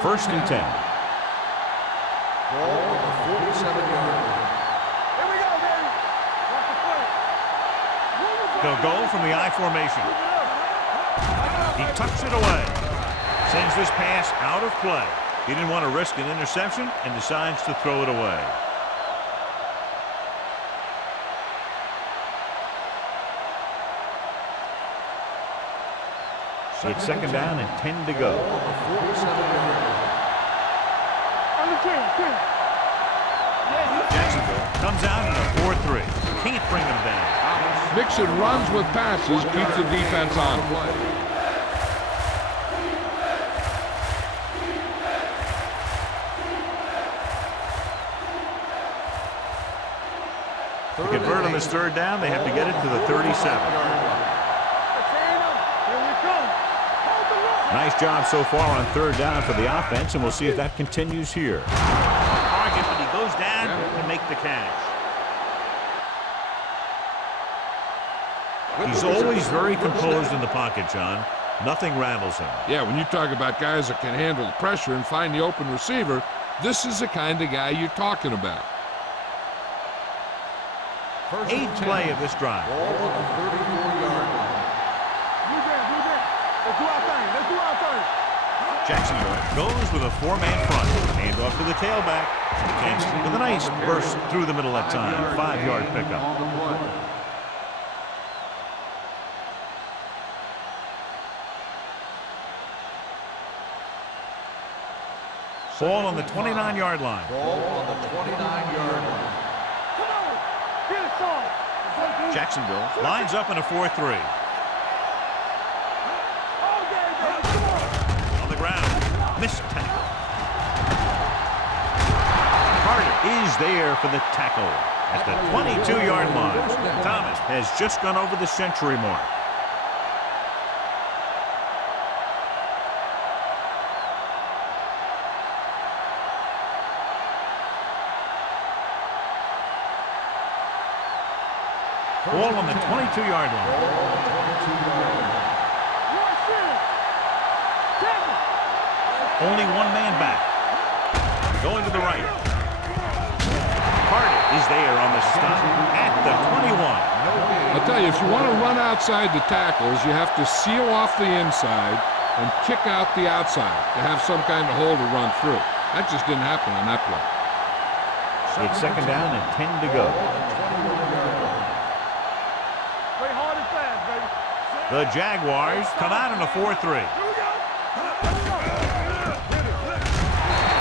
First and 10. Ball on the 47-yard line. Here we go, baby. Watch the play. They'll go from the I formation. He tucks it away. Sends this pass out of play. He didn't want to risk an interception and decides to throw it away. It's second down and 10 to go. Jacksonville comes out in a 4-3. Can't bring him down. Mixon runs with passes, keeps the defense on. To convert on this third down, they have to get it to the 37. Nice job so far on third down for the offense, and we'll see if that continues here. Target, but he goes down to make the catch. He's always very composed in the pocket, John. Nothing rattles him. Yeah, when you talk about guys that can handle the pressure and find the open receiver, this is the kind of guy you're talking about. 8th play of this drive. Ball on the 34-yard line. Let's do our thing. Let's do our thing. Jacksonville goes with a 4-man front. Hand off to the tailback. And with a nice burst through the middle that time. 5-yard pickup. Ball on the 29-yard line. Ball on the 29-yard line. Come on. Get it, Sean. Jacksonville lines up in a 4-3. On the ground. Missed tackle. Carter is there for the tackle at the 22-yard line. Thomas has just gone over the century mark. Ball on the 22-yard line. Only one man back. Going to the right. Carter is there on the stop at the 21. I'll tell you, if you want to run outside the tackles, you have to seal off the inside and kick out the outside to have some kind of hole to run through. That just didn't happen on that play. It's second down and 10 to go. Play hard and fast, baby. The Jaguars come out in a 4-3. Here we go.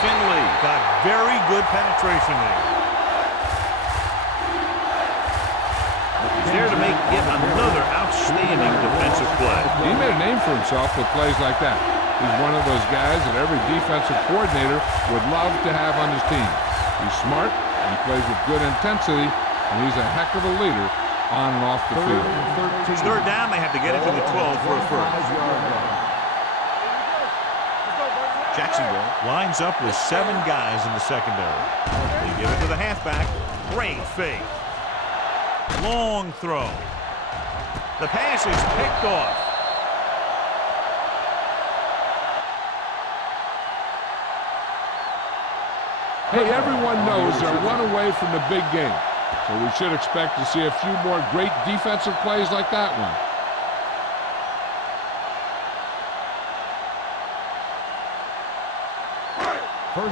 Finley got good penetration there. He's there to make yet another outstanding defensive play. He made a name for himself with plays like that. He's one of those guys that every defensive coordinator would love to have on his team. He's smart, and he plays with good intensity, and he's a heck of a leader on and off the field. It's third down. They have to get it to the 12 for a first. Jacksonville lines up with 7 guys in the secondary. They give it to the halfback. Great fake. Long throw. The pass is picked off. Hey, everyone knows they're one away from the big game, so we should expect to see a few more great defensive plays like that one.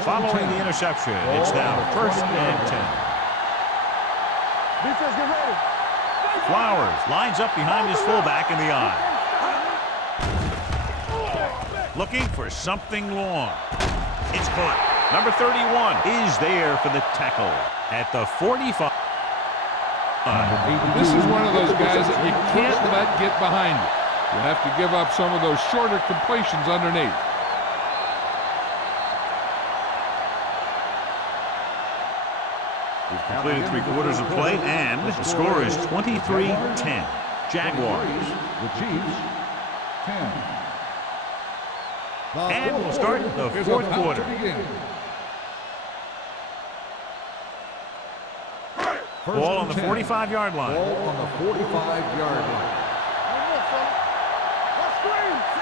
Following the interception, it's now first and 10. Defense, get ready. Flowers lines up behind his fullback in the eye. Looking for something long. It's caught. Number 31 is there for the tackle at the 45. This is one of those guys that you can't let get behind you. You have to give up some of those shorter completions underneath. We've completed 3/4 of play, and the score is 23-10. Jaguars. The Chiefs, 10. And we'll start the Here's fourth about quarter. to begin. Ball on the 45-yard line. Ball on the 45-yard line.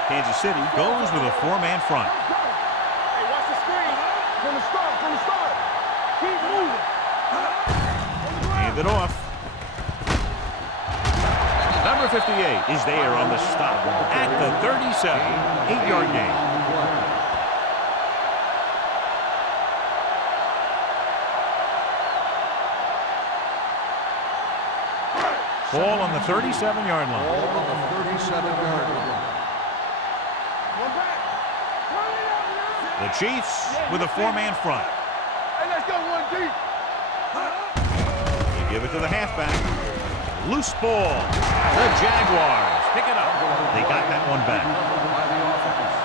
Kansas City Goes with a 4-man front. Hey, watch the screen. From the start. Keep moving. hand it off. Number 58 is there on the stop at the 37. 8-yard gain. Ball on the 37-yard line. Ball on the 37-yard line. One back. Run it out now. The Chiefs with a 4-man front. Hey, let's go one deep. You give it to the halfback. Loose ball. The Jaguars pick it up. They got that one back. By the offense.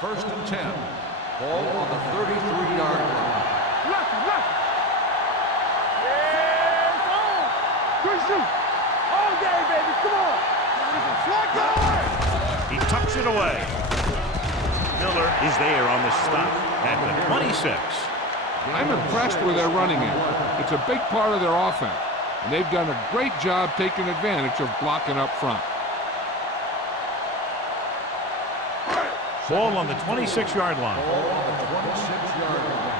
First and 10. Ball on the 33-yard line. Left. Yeah, it's on. Good shoot. All day, baby. Come on. It's a flat going. He tucks it away. Miller is there on the stop at the 26. I'm impressed with their running game. It's a big part of their offense, and they've done a great job taking advantage of blocking up front. Ball on the 26-yard line. Ball on the 26-yard line.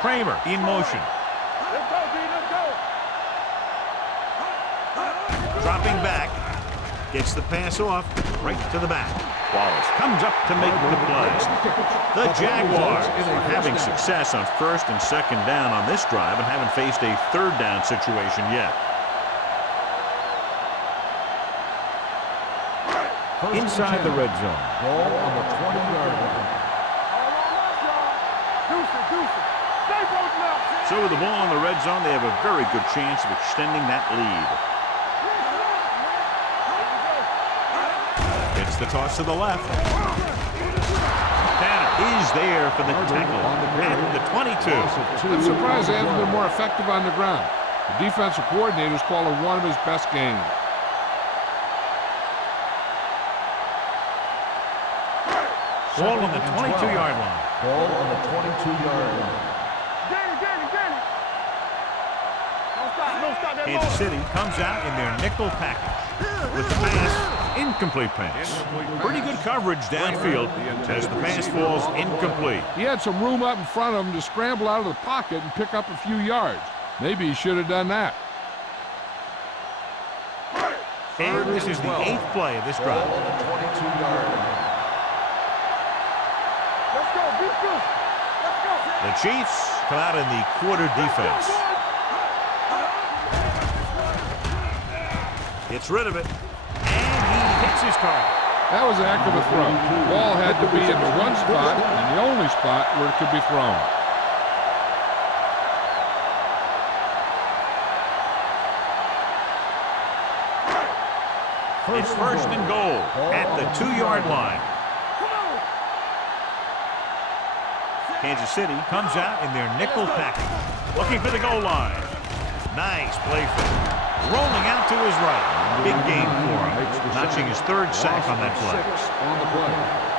Kramer in motion. Let's go, D. Let's go. Dropping back. Gets the pass off right to the back. Wallace comes up to make the play. The Jaguars are having success on first and second down on this drive and haven't faced a third down situation yet. Inside the red zone. Ball on the 20-yard line. Deuce. Stay broken up. So with the ball in the red zone, they have a very good chance of extending that lead. It's the toss to the left. Tanner is there for the tackle at the 22. I'm surprised they haven't been more effective on the ground. The defensive coordinator's calling one of his best games. Ball on the 22-yard line. Ball on the 22-yard line. Danny. Don't stop that Kansas ball. City Comes out in their nickel package. with the pass. Incomplete pass. Pretty good coverage downfield as the pass falls incomplete. He had some room up in front of him to scramble out of the pocket and pick up a few yards. Maybe he should have done that. And this is the 8th play of this Ball drive. on the 22-yard line. Let's go, defense. Let's go. The Chiefs come out in the quarter defense. Gets rid of it, and he hits his target. That was a heck of a throw. The ball had to be in the one spot and the only spot where it could be thrown. It's first and goal at the 2-yard line. Kansas City comes out in their nickel package, looking for the goal line. Nice play fake. Rolling out to his right. Big game for him, notching his 3rd sack on that play. On the play.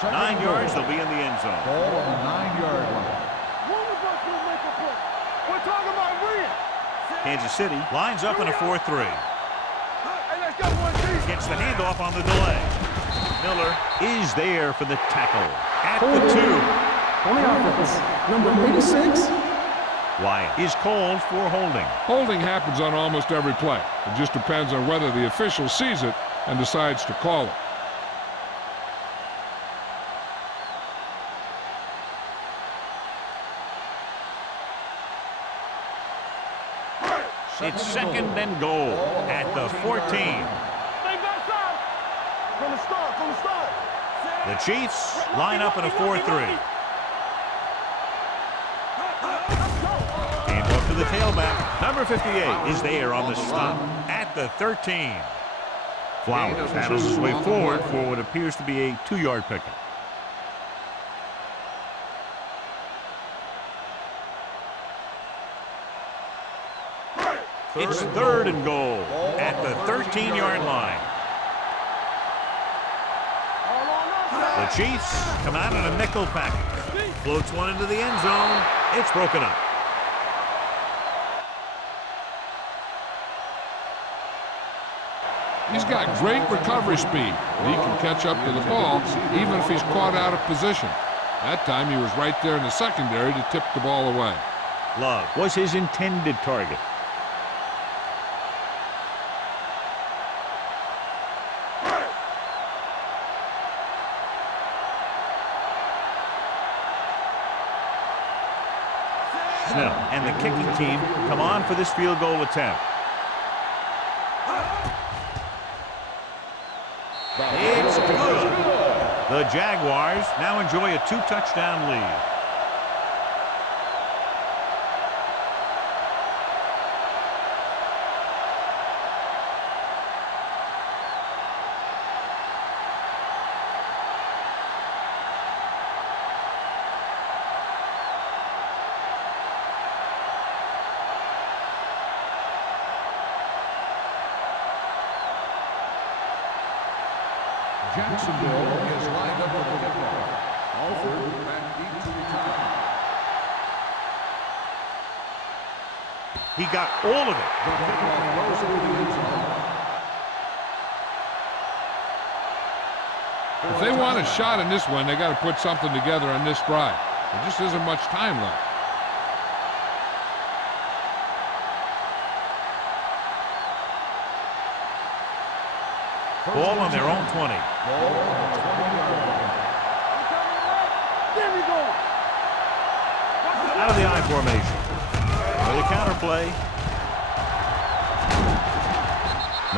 9 yards, they'll be in the end zone. Ball on the 9-yard line. We're talking about winning. Kansas City lines up in a 4-3. Hey, let's go, 1-3. Gets the handoff on the delay. Miller is there for the tackle at the 2. On the offense, number 86. Wyatt is called for holding. Holding happens on almost every play. It just depends on whether the official sees it and decides to call it. It's second and goal at the 14. From the start. The Chiefs line up in a 4-3. Handoff to the tailback. Number 58 is there on the stop at the 13. Flowers battles his way forward for what appears to be a 2-yard pickup. It's third and goal at the 13-yard line. The Chiefs come out in a nickel package. Floats one into the end zone. It's broken up. He's got great recovery speed. He can catch up to the ball even if he's caught out of position. That time he was right there in the secondary to tip the ball away. Love was his intended target. Snell and the kicking team come on for this field goal attempt. It's good. The Jaguars now enjoy a 2-touchdown lead. Jacksonville is lined up for the kickoff. Alford back deep to return. He got all of it. The kickoff goes through the end zone. If they want a shot in this one, they got to put something together on this drive. There just isn't much time left. Ball on their own 20. Ball on the 20-yard line. There we go. Out of the I formation. For the counter play.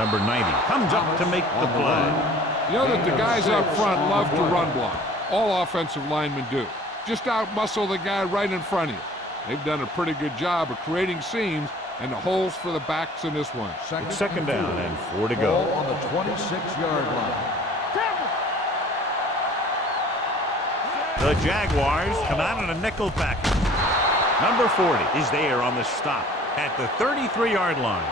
Number 90 comes up to make the play. You know that the guys up front love to run block. All offensive linemen do. Just out-muscle the guy right in front of you. They've done a pretty good job of creating seams and the holes for the backs in this one. Second down and 4 to Ball go. on the 26-yard line. The Jaguars come out in a nickel package. Number 40 is there on the stop at the 33-yard line.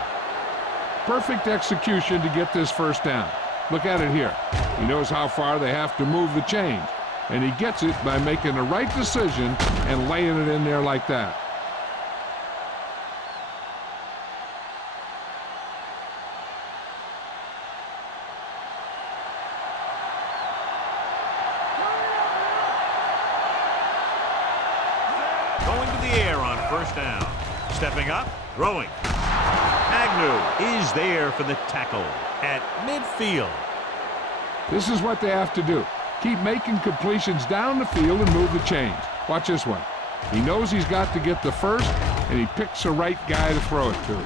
Perfect execution to get this first down. Look at it here. He knows how far they have to move the chains, and he gets it by making the right decision and laying it in there like that. Going to the air on first down. Stepping up, throwing. Agnew is there for the tackle at midfield. This is what they have to do. Keep making completions down the field and move the chains. Watch this one. He knows he's got to get the first, and he picks the right guy to throw it to.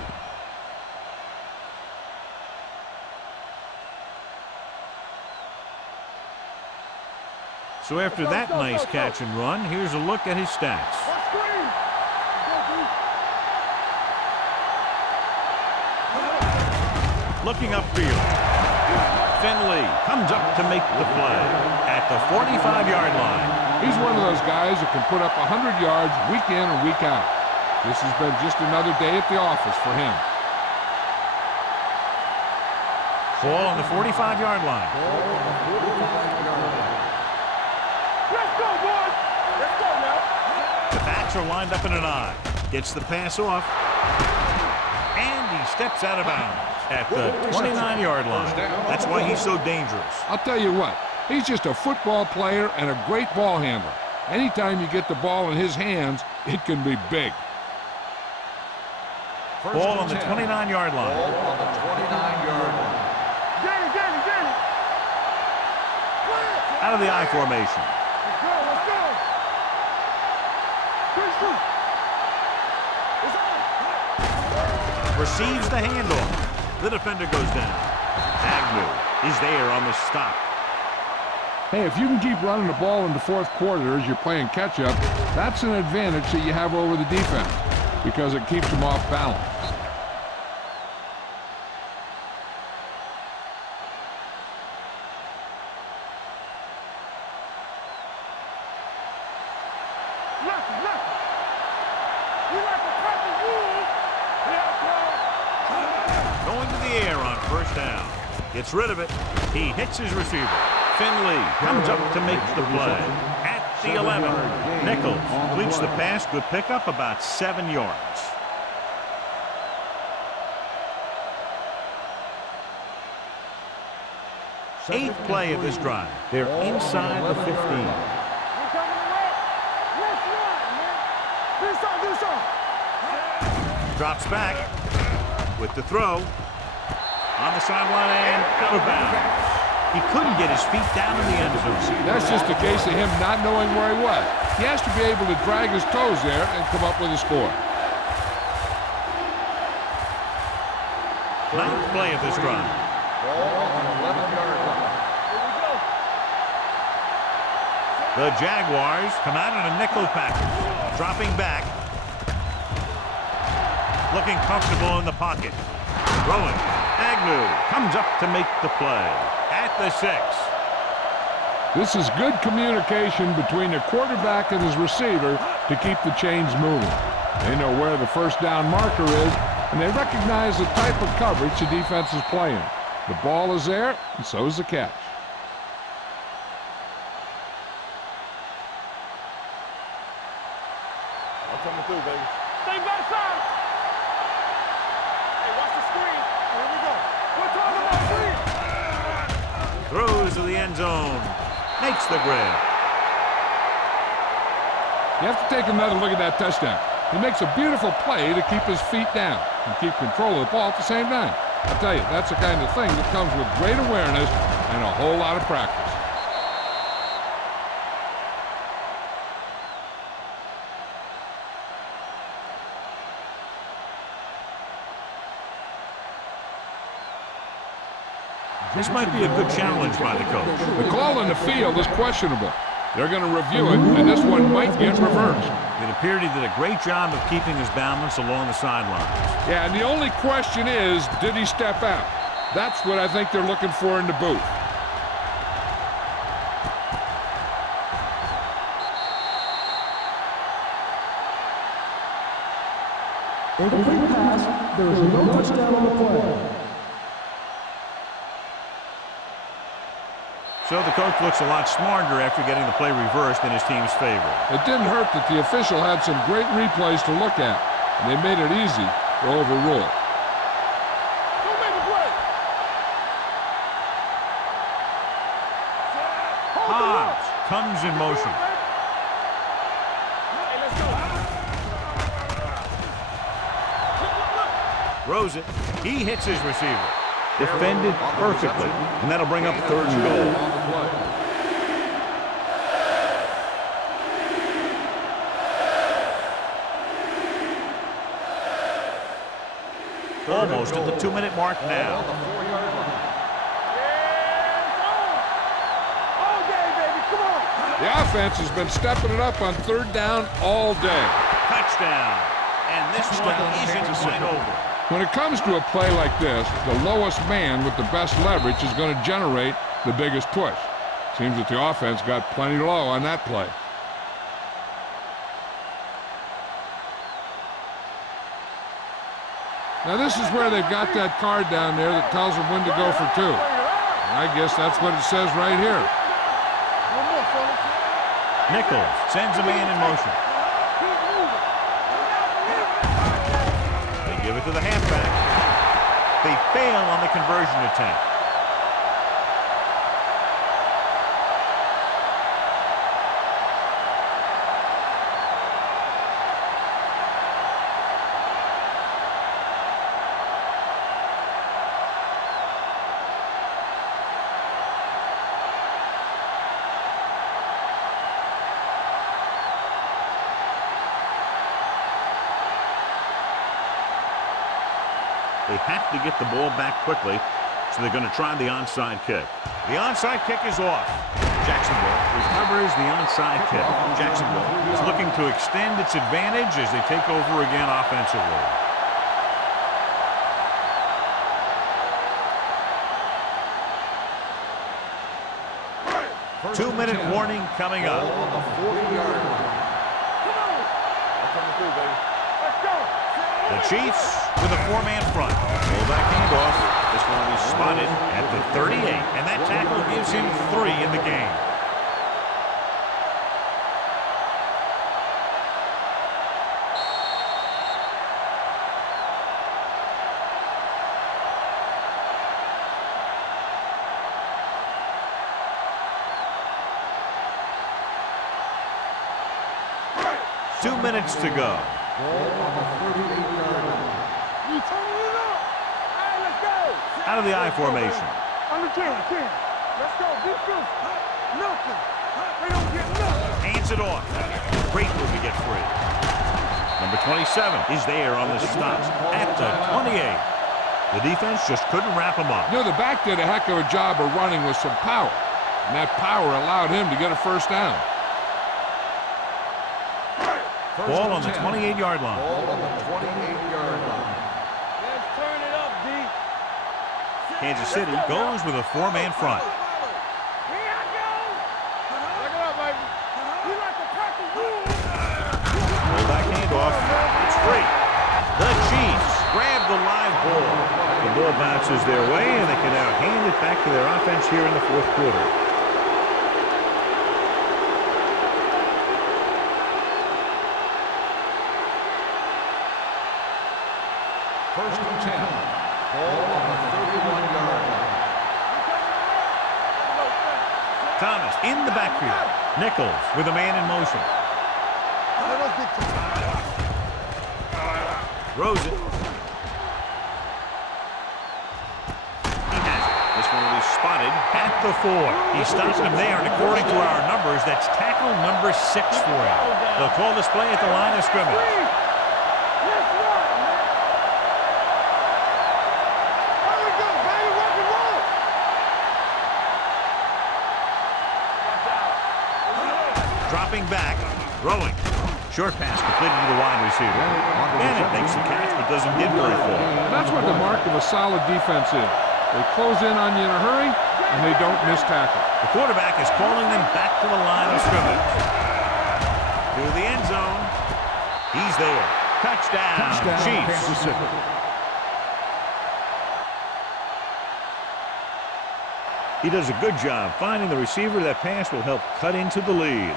So after that nice catch and run, here's a look at his stats. Looking upfield. Finley comes up to make the play at the 45-yard line. He's one of those guys who can put up 100 yards week in and week out. This has been just another day at the office for him. Ball on the 45-yard line. Let's go, boys. Let's go now. The backs are lined up in an I. Gets the pass off. And he steps out of bounds at the 29-yard line. That's why he's so dangerous. I'll tell you what, he's just a football player and a great ball handler. Anytime you get the ball in his hands, it can be big. Ball on the 29-yard line. Ball on the 29-yard line. Get it. Out of the I formation. Let's go. Chris, shoot. It's on. Receives the handoff. The defender goes down. Agnew is there on the stop. Hey, if you can keep running the ball in the fourth quarter as you're playing catch-up, that's an advantage that you have over the defense because it keeps them off balance. Left. We like to cut the rules. Going to the air on first down. Gets rid of it. He hits his receiver. Finley comes up to make the play at the 11. Nichols completes the pass. Good pickup, about 7 yards. Eighth play of this drive. They're inside the 15. We're coming away. Let's run, man. Do something. Drops back with the throw. On the sideline and out of bounds. He couldn't get his feet down in the end zone. That's just a case of him not knowing where he was. He has to be able to drag his toes there and come up with a score. Ninth play of this drive. Ball on the 11-yard line. The Jaguars come out in a nickel package. Dropping back. Looking comfortable in the pocket. Throwing. Agnew comes up to make the play at the 6. This is good communication between the quarterback and his receiver to keep the chains moving. They know where the first down marker is, and they recognize the type of coverage the defense is playing. The ball is there, and so is the catch. I'm coming through, baby. Stay back side. Hey, watch the screen. Here we go. We're talking about screen. Throws to the end zone. Makes the grab. You have to take another look at that touchdown. He makes a beautiful play to keep his feet down and keep control of the ball at the same time. I'll tell you, that's the kind of thing that comes with great awareness and a whole lot of practice. This might be a good challenge by the coach. The call in the field is questionable. They're going to review it, and this one might get reversed. It appeared he did a great job of keeping his balance along the sidelines. Yeah, and the only question is, did he step out? That's what I think they're looking for in the booth. Incomplete pass. There is no touchdown on the play. So the coach looks a lot smarter after getting the play reversed in his team's favor. It didn't hurt that the official had some great replays to look at, and they made it easy to overrule it. Who made the play? Hobbs comes in motion. Hey, let's go. Look. Throws it. He hits his receiver. Defended perfectly. And that'll bring up 3rd and goal. Almost at the 2-minute mark now. The offense has been stepping it up on 3rd down all day. Touchdown. And this one isn't quite over. When it comes to a play like this, the lowest man with the best leverage is going to generate the biggest push. Seems that the offense got plenty low on that play. Now this is where they've got that card down there that tells them when to go for 2. And I guess that's what it says right here. Nichols sends a man in motion. They give it to the halfback. They fail on the conversion attempt. They have to get the ball back quickly, so they're going to try the onside kick. The onside kick is off. Jacksonville recovers the onside kick. Jacksonville is looking to extend its advantage as they take over again offensively. Two-minute warning coming up. The Chiefs with a 4-man front. Fullback handoff. This one will be spotted at the 38, and that tackle gives him 3 in the game. Two minutes to go. Out of the I formation. Under 10. Let's go. Defense. Nothing. They don't get nothing. Hands it off. Great move to get free. Number 27 is there on the stop at the 28. The defense just couldn't wrap him up. You know, the back did a heck of a job of running with some power. And that power allowed him to get a 1st down. Ball on the 28-yard line. Let's turn it up, D. Kansas City goes with a 4-man front. Here I go. Look it up, baby. We like to pack the rules. Fullback handoff. It's free. The Chiefs grab the live ball. The ball bounces their way, and they can now hand it back to their offense here in the 4th quarter. First and 10. Ball on the 31-yard line. Thomas in the backfield. Nichols with a man in motion. Rosen. He has it. This one will be spotted at the 4. He stops him there, and according to our numbers, that's tackle number 6 for him. They'll call this play at the line of scrimmage. Dropping back, throwing. Short pass completed to the wide receiver. Bennett makes the catch, but doesn't get very far. That's what the mark of a solid defense is. They close in on you in a hurry, and they don't miss tackle. The quarterback is calling them back to the line of scrimmage. To the end zone. He's there. Touchdown, Chiefs. Kansas City. He does a good job finding the receiver. That pass will help cut into the lead.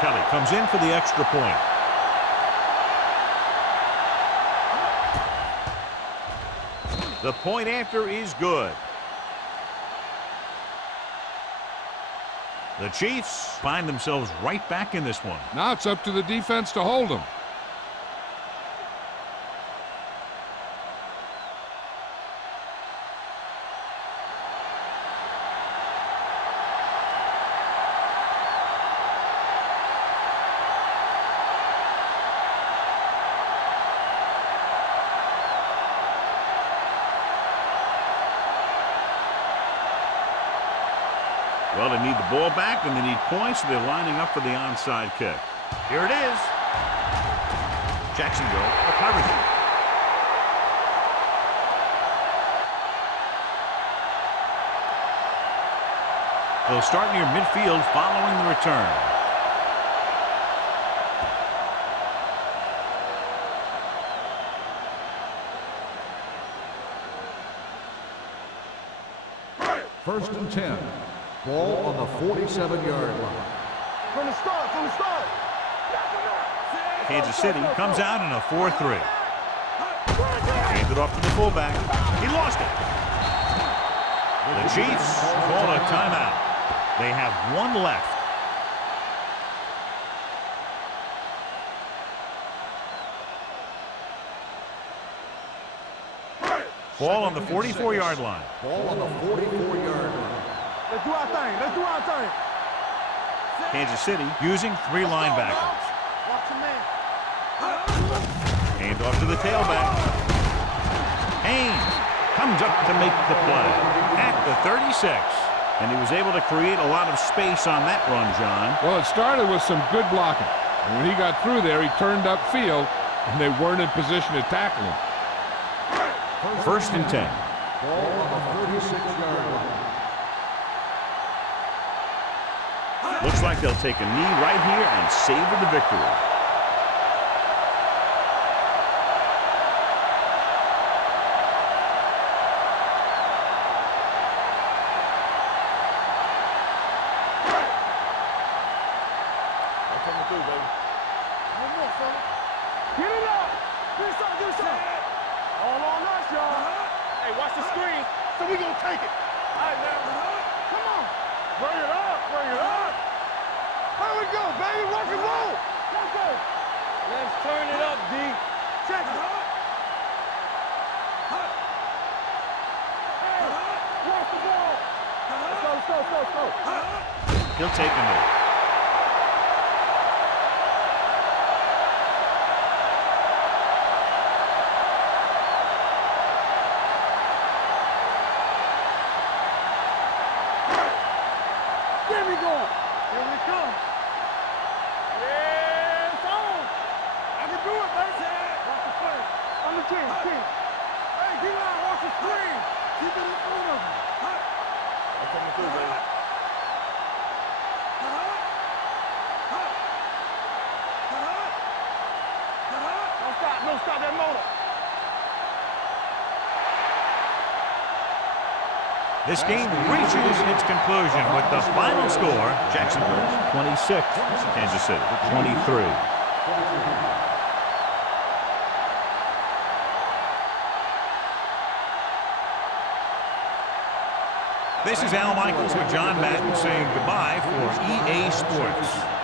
Kelly comes in for the extra point. The point after is good. The Chiefs find themselves right back in this one. Now it's up to the defense to hold them. Well, they need the ball back, and they need points, so they're lining up for the onside kick. Here it is. Jacksonville recovers it. They'll start near midfield following the return. First and 10. Ball on the 47-yard line. From the start, from the start. Kansas City comes out in a 4-3. Handed off to the fullback. He lost it. The Chiefs call a timeout. They have one left. Ball on the 44-yard line. Ball on the 44-yard line. Let's do our thing. Let's do our thing. Kansas City using three linebackers. Watch your man. Hand off to the tailback. Haynes comes up to make the play at the 36. And he was able to create a lot of space on that run, John. Well, it started with some good blocking. And when he got through there, he turned upfield, and they weren't in position to tackle him. First and 10. Ball on the 36-yard line. Looks like they'll take a knee right here and savor the victory. That's coming through, baby. One more, fella. Get it up. Get it up, get it up. All on us, y'all. Hey, watch the screen. So we gonna take it. All right, now. Come on. Bring it up, bring it up. Here we go, baby. Rock and roll. Let's go. Let's turn it up, D. Check it. Hey, watch the ball. Let's go, let's go, let's go, let's go. He'll take a knee. There we go. Here we come. Yeah, it's on. I can do it, baby. Watch the play. I'm the king, king. Hey, D-line, watch the screen. Keep it in front of you. I'm coming through, baby. Don't stop, don't stop that motor. This game reaches its conclusion with the final score, Jacksonville 26, Kansas City 23. This is Al Michaels with John Madden saying goodbye for EA Sports.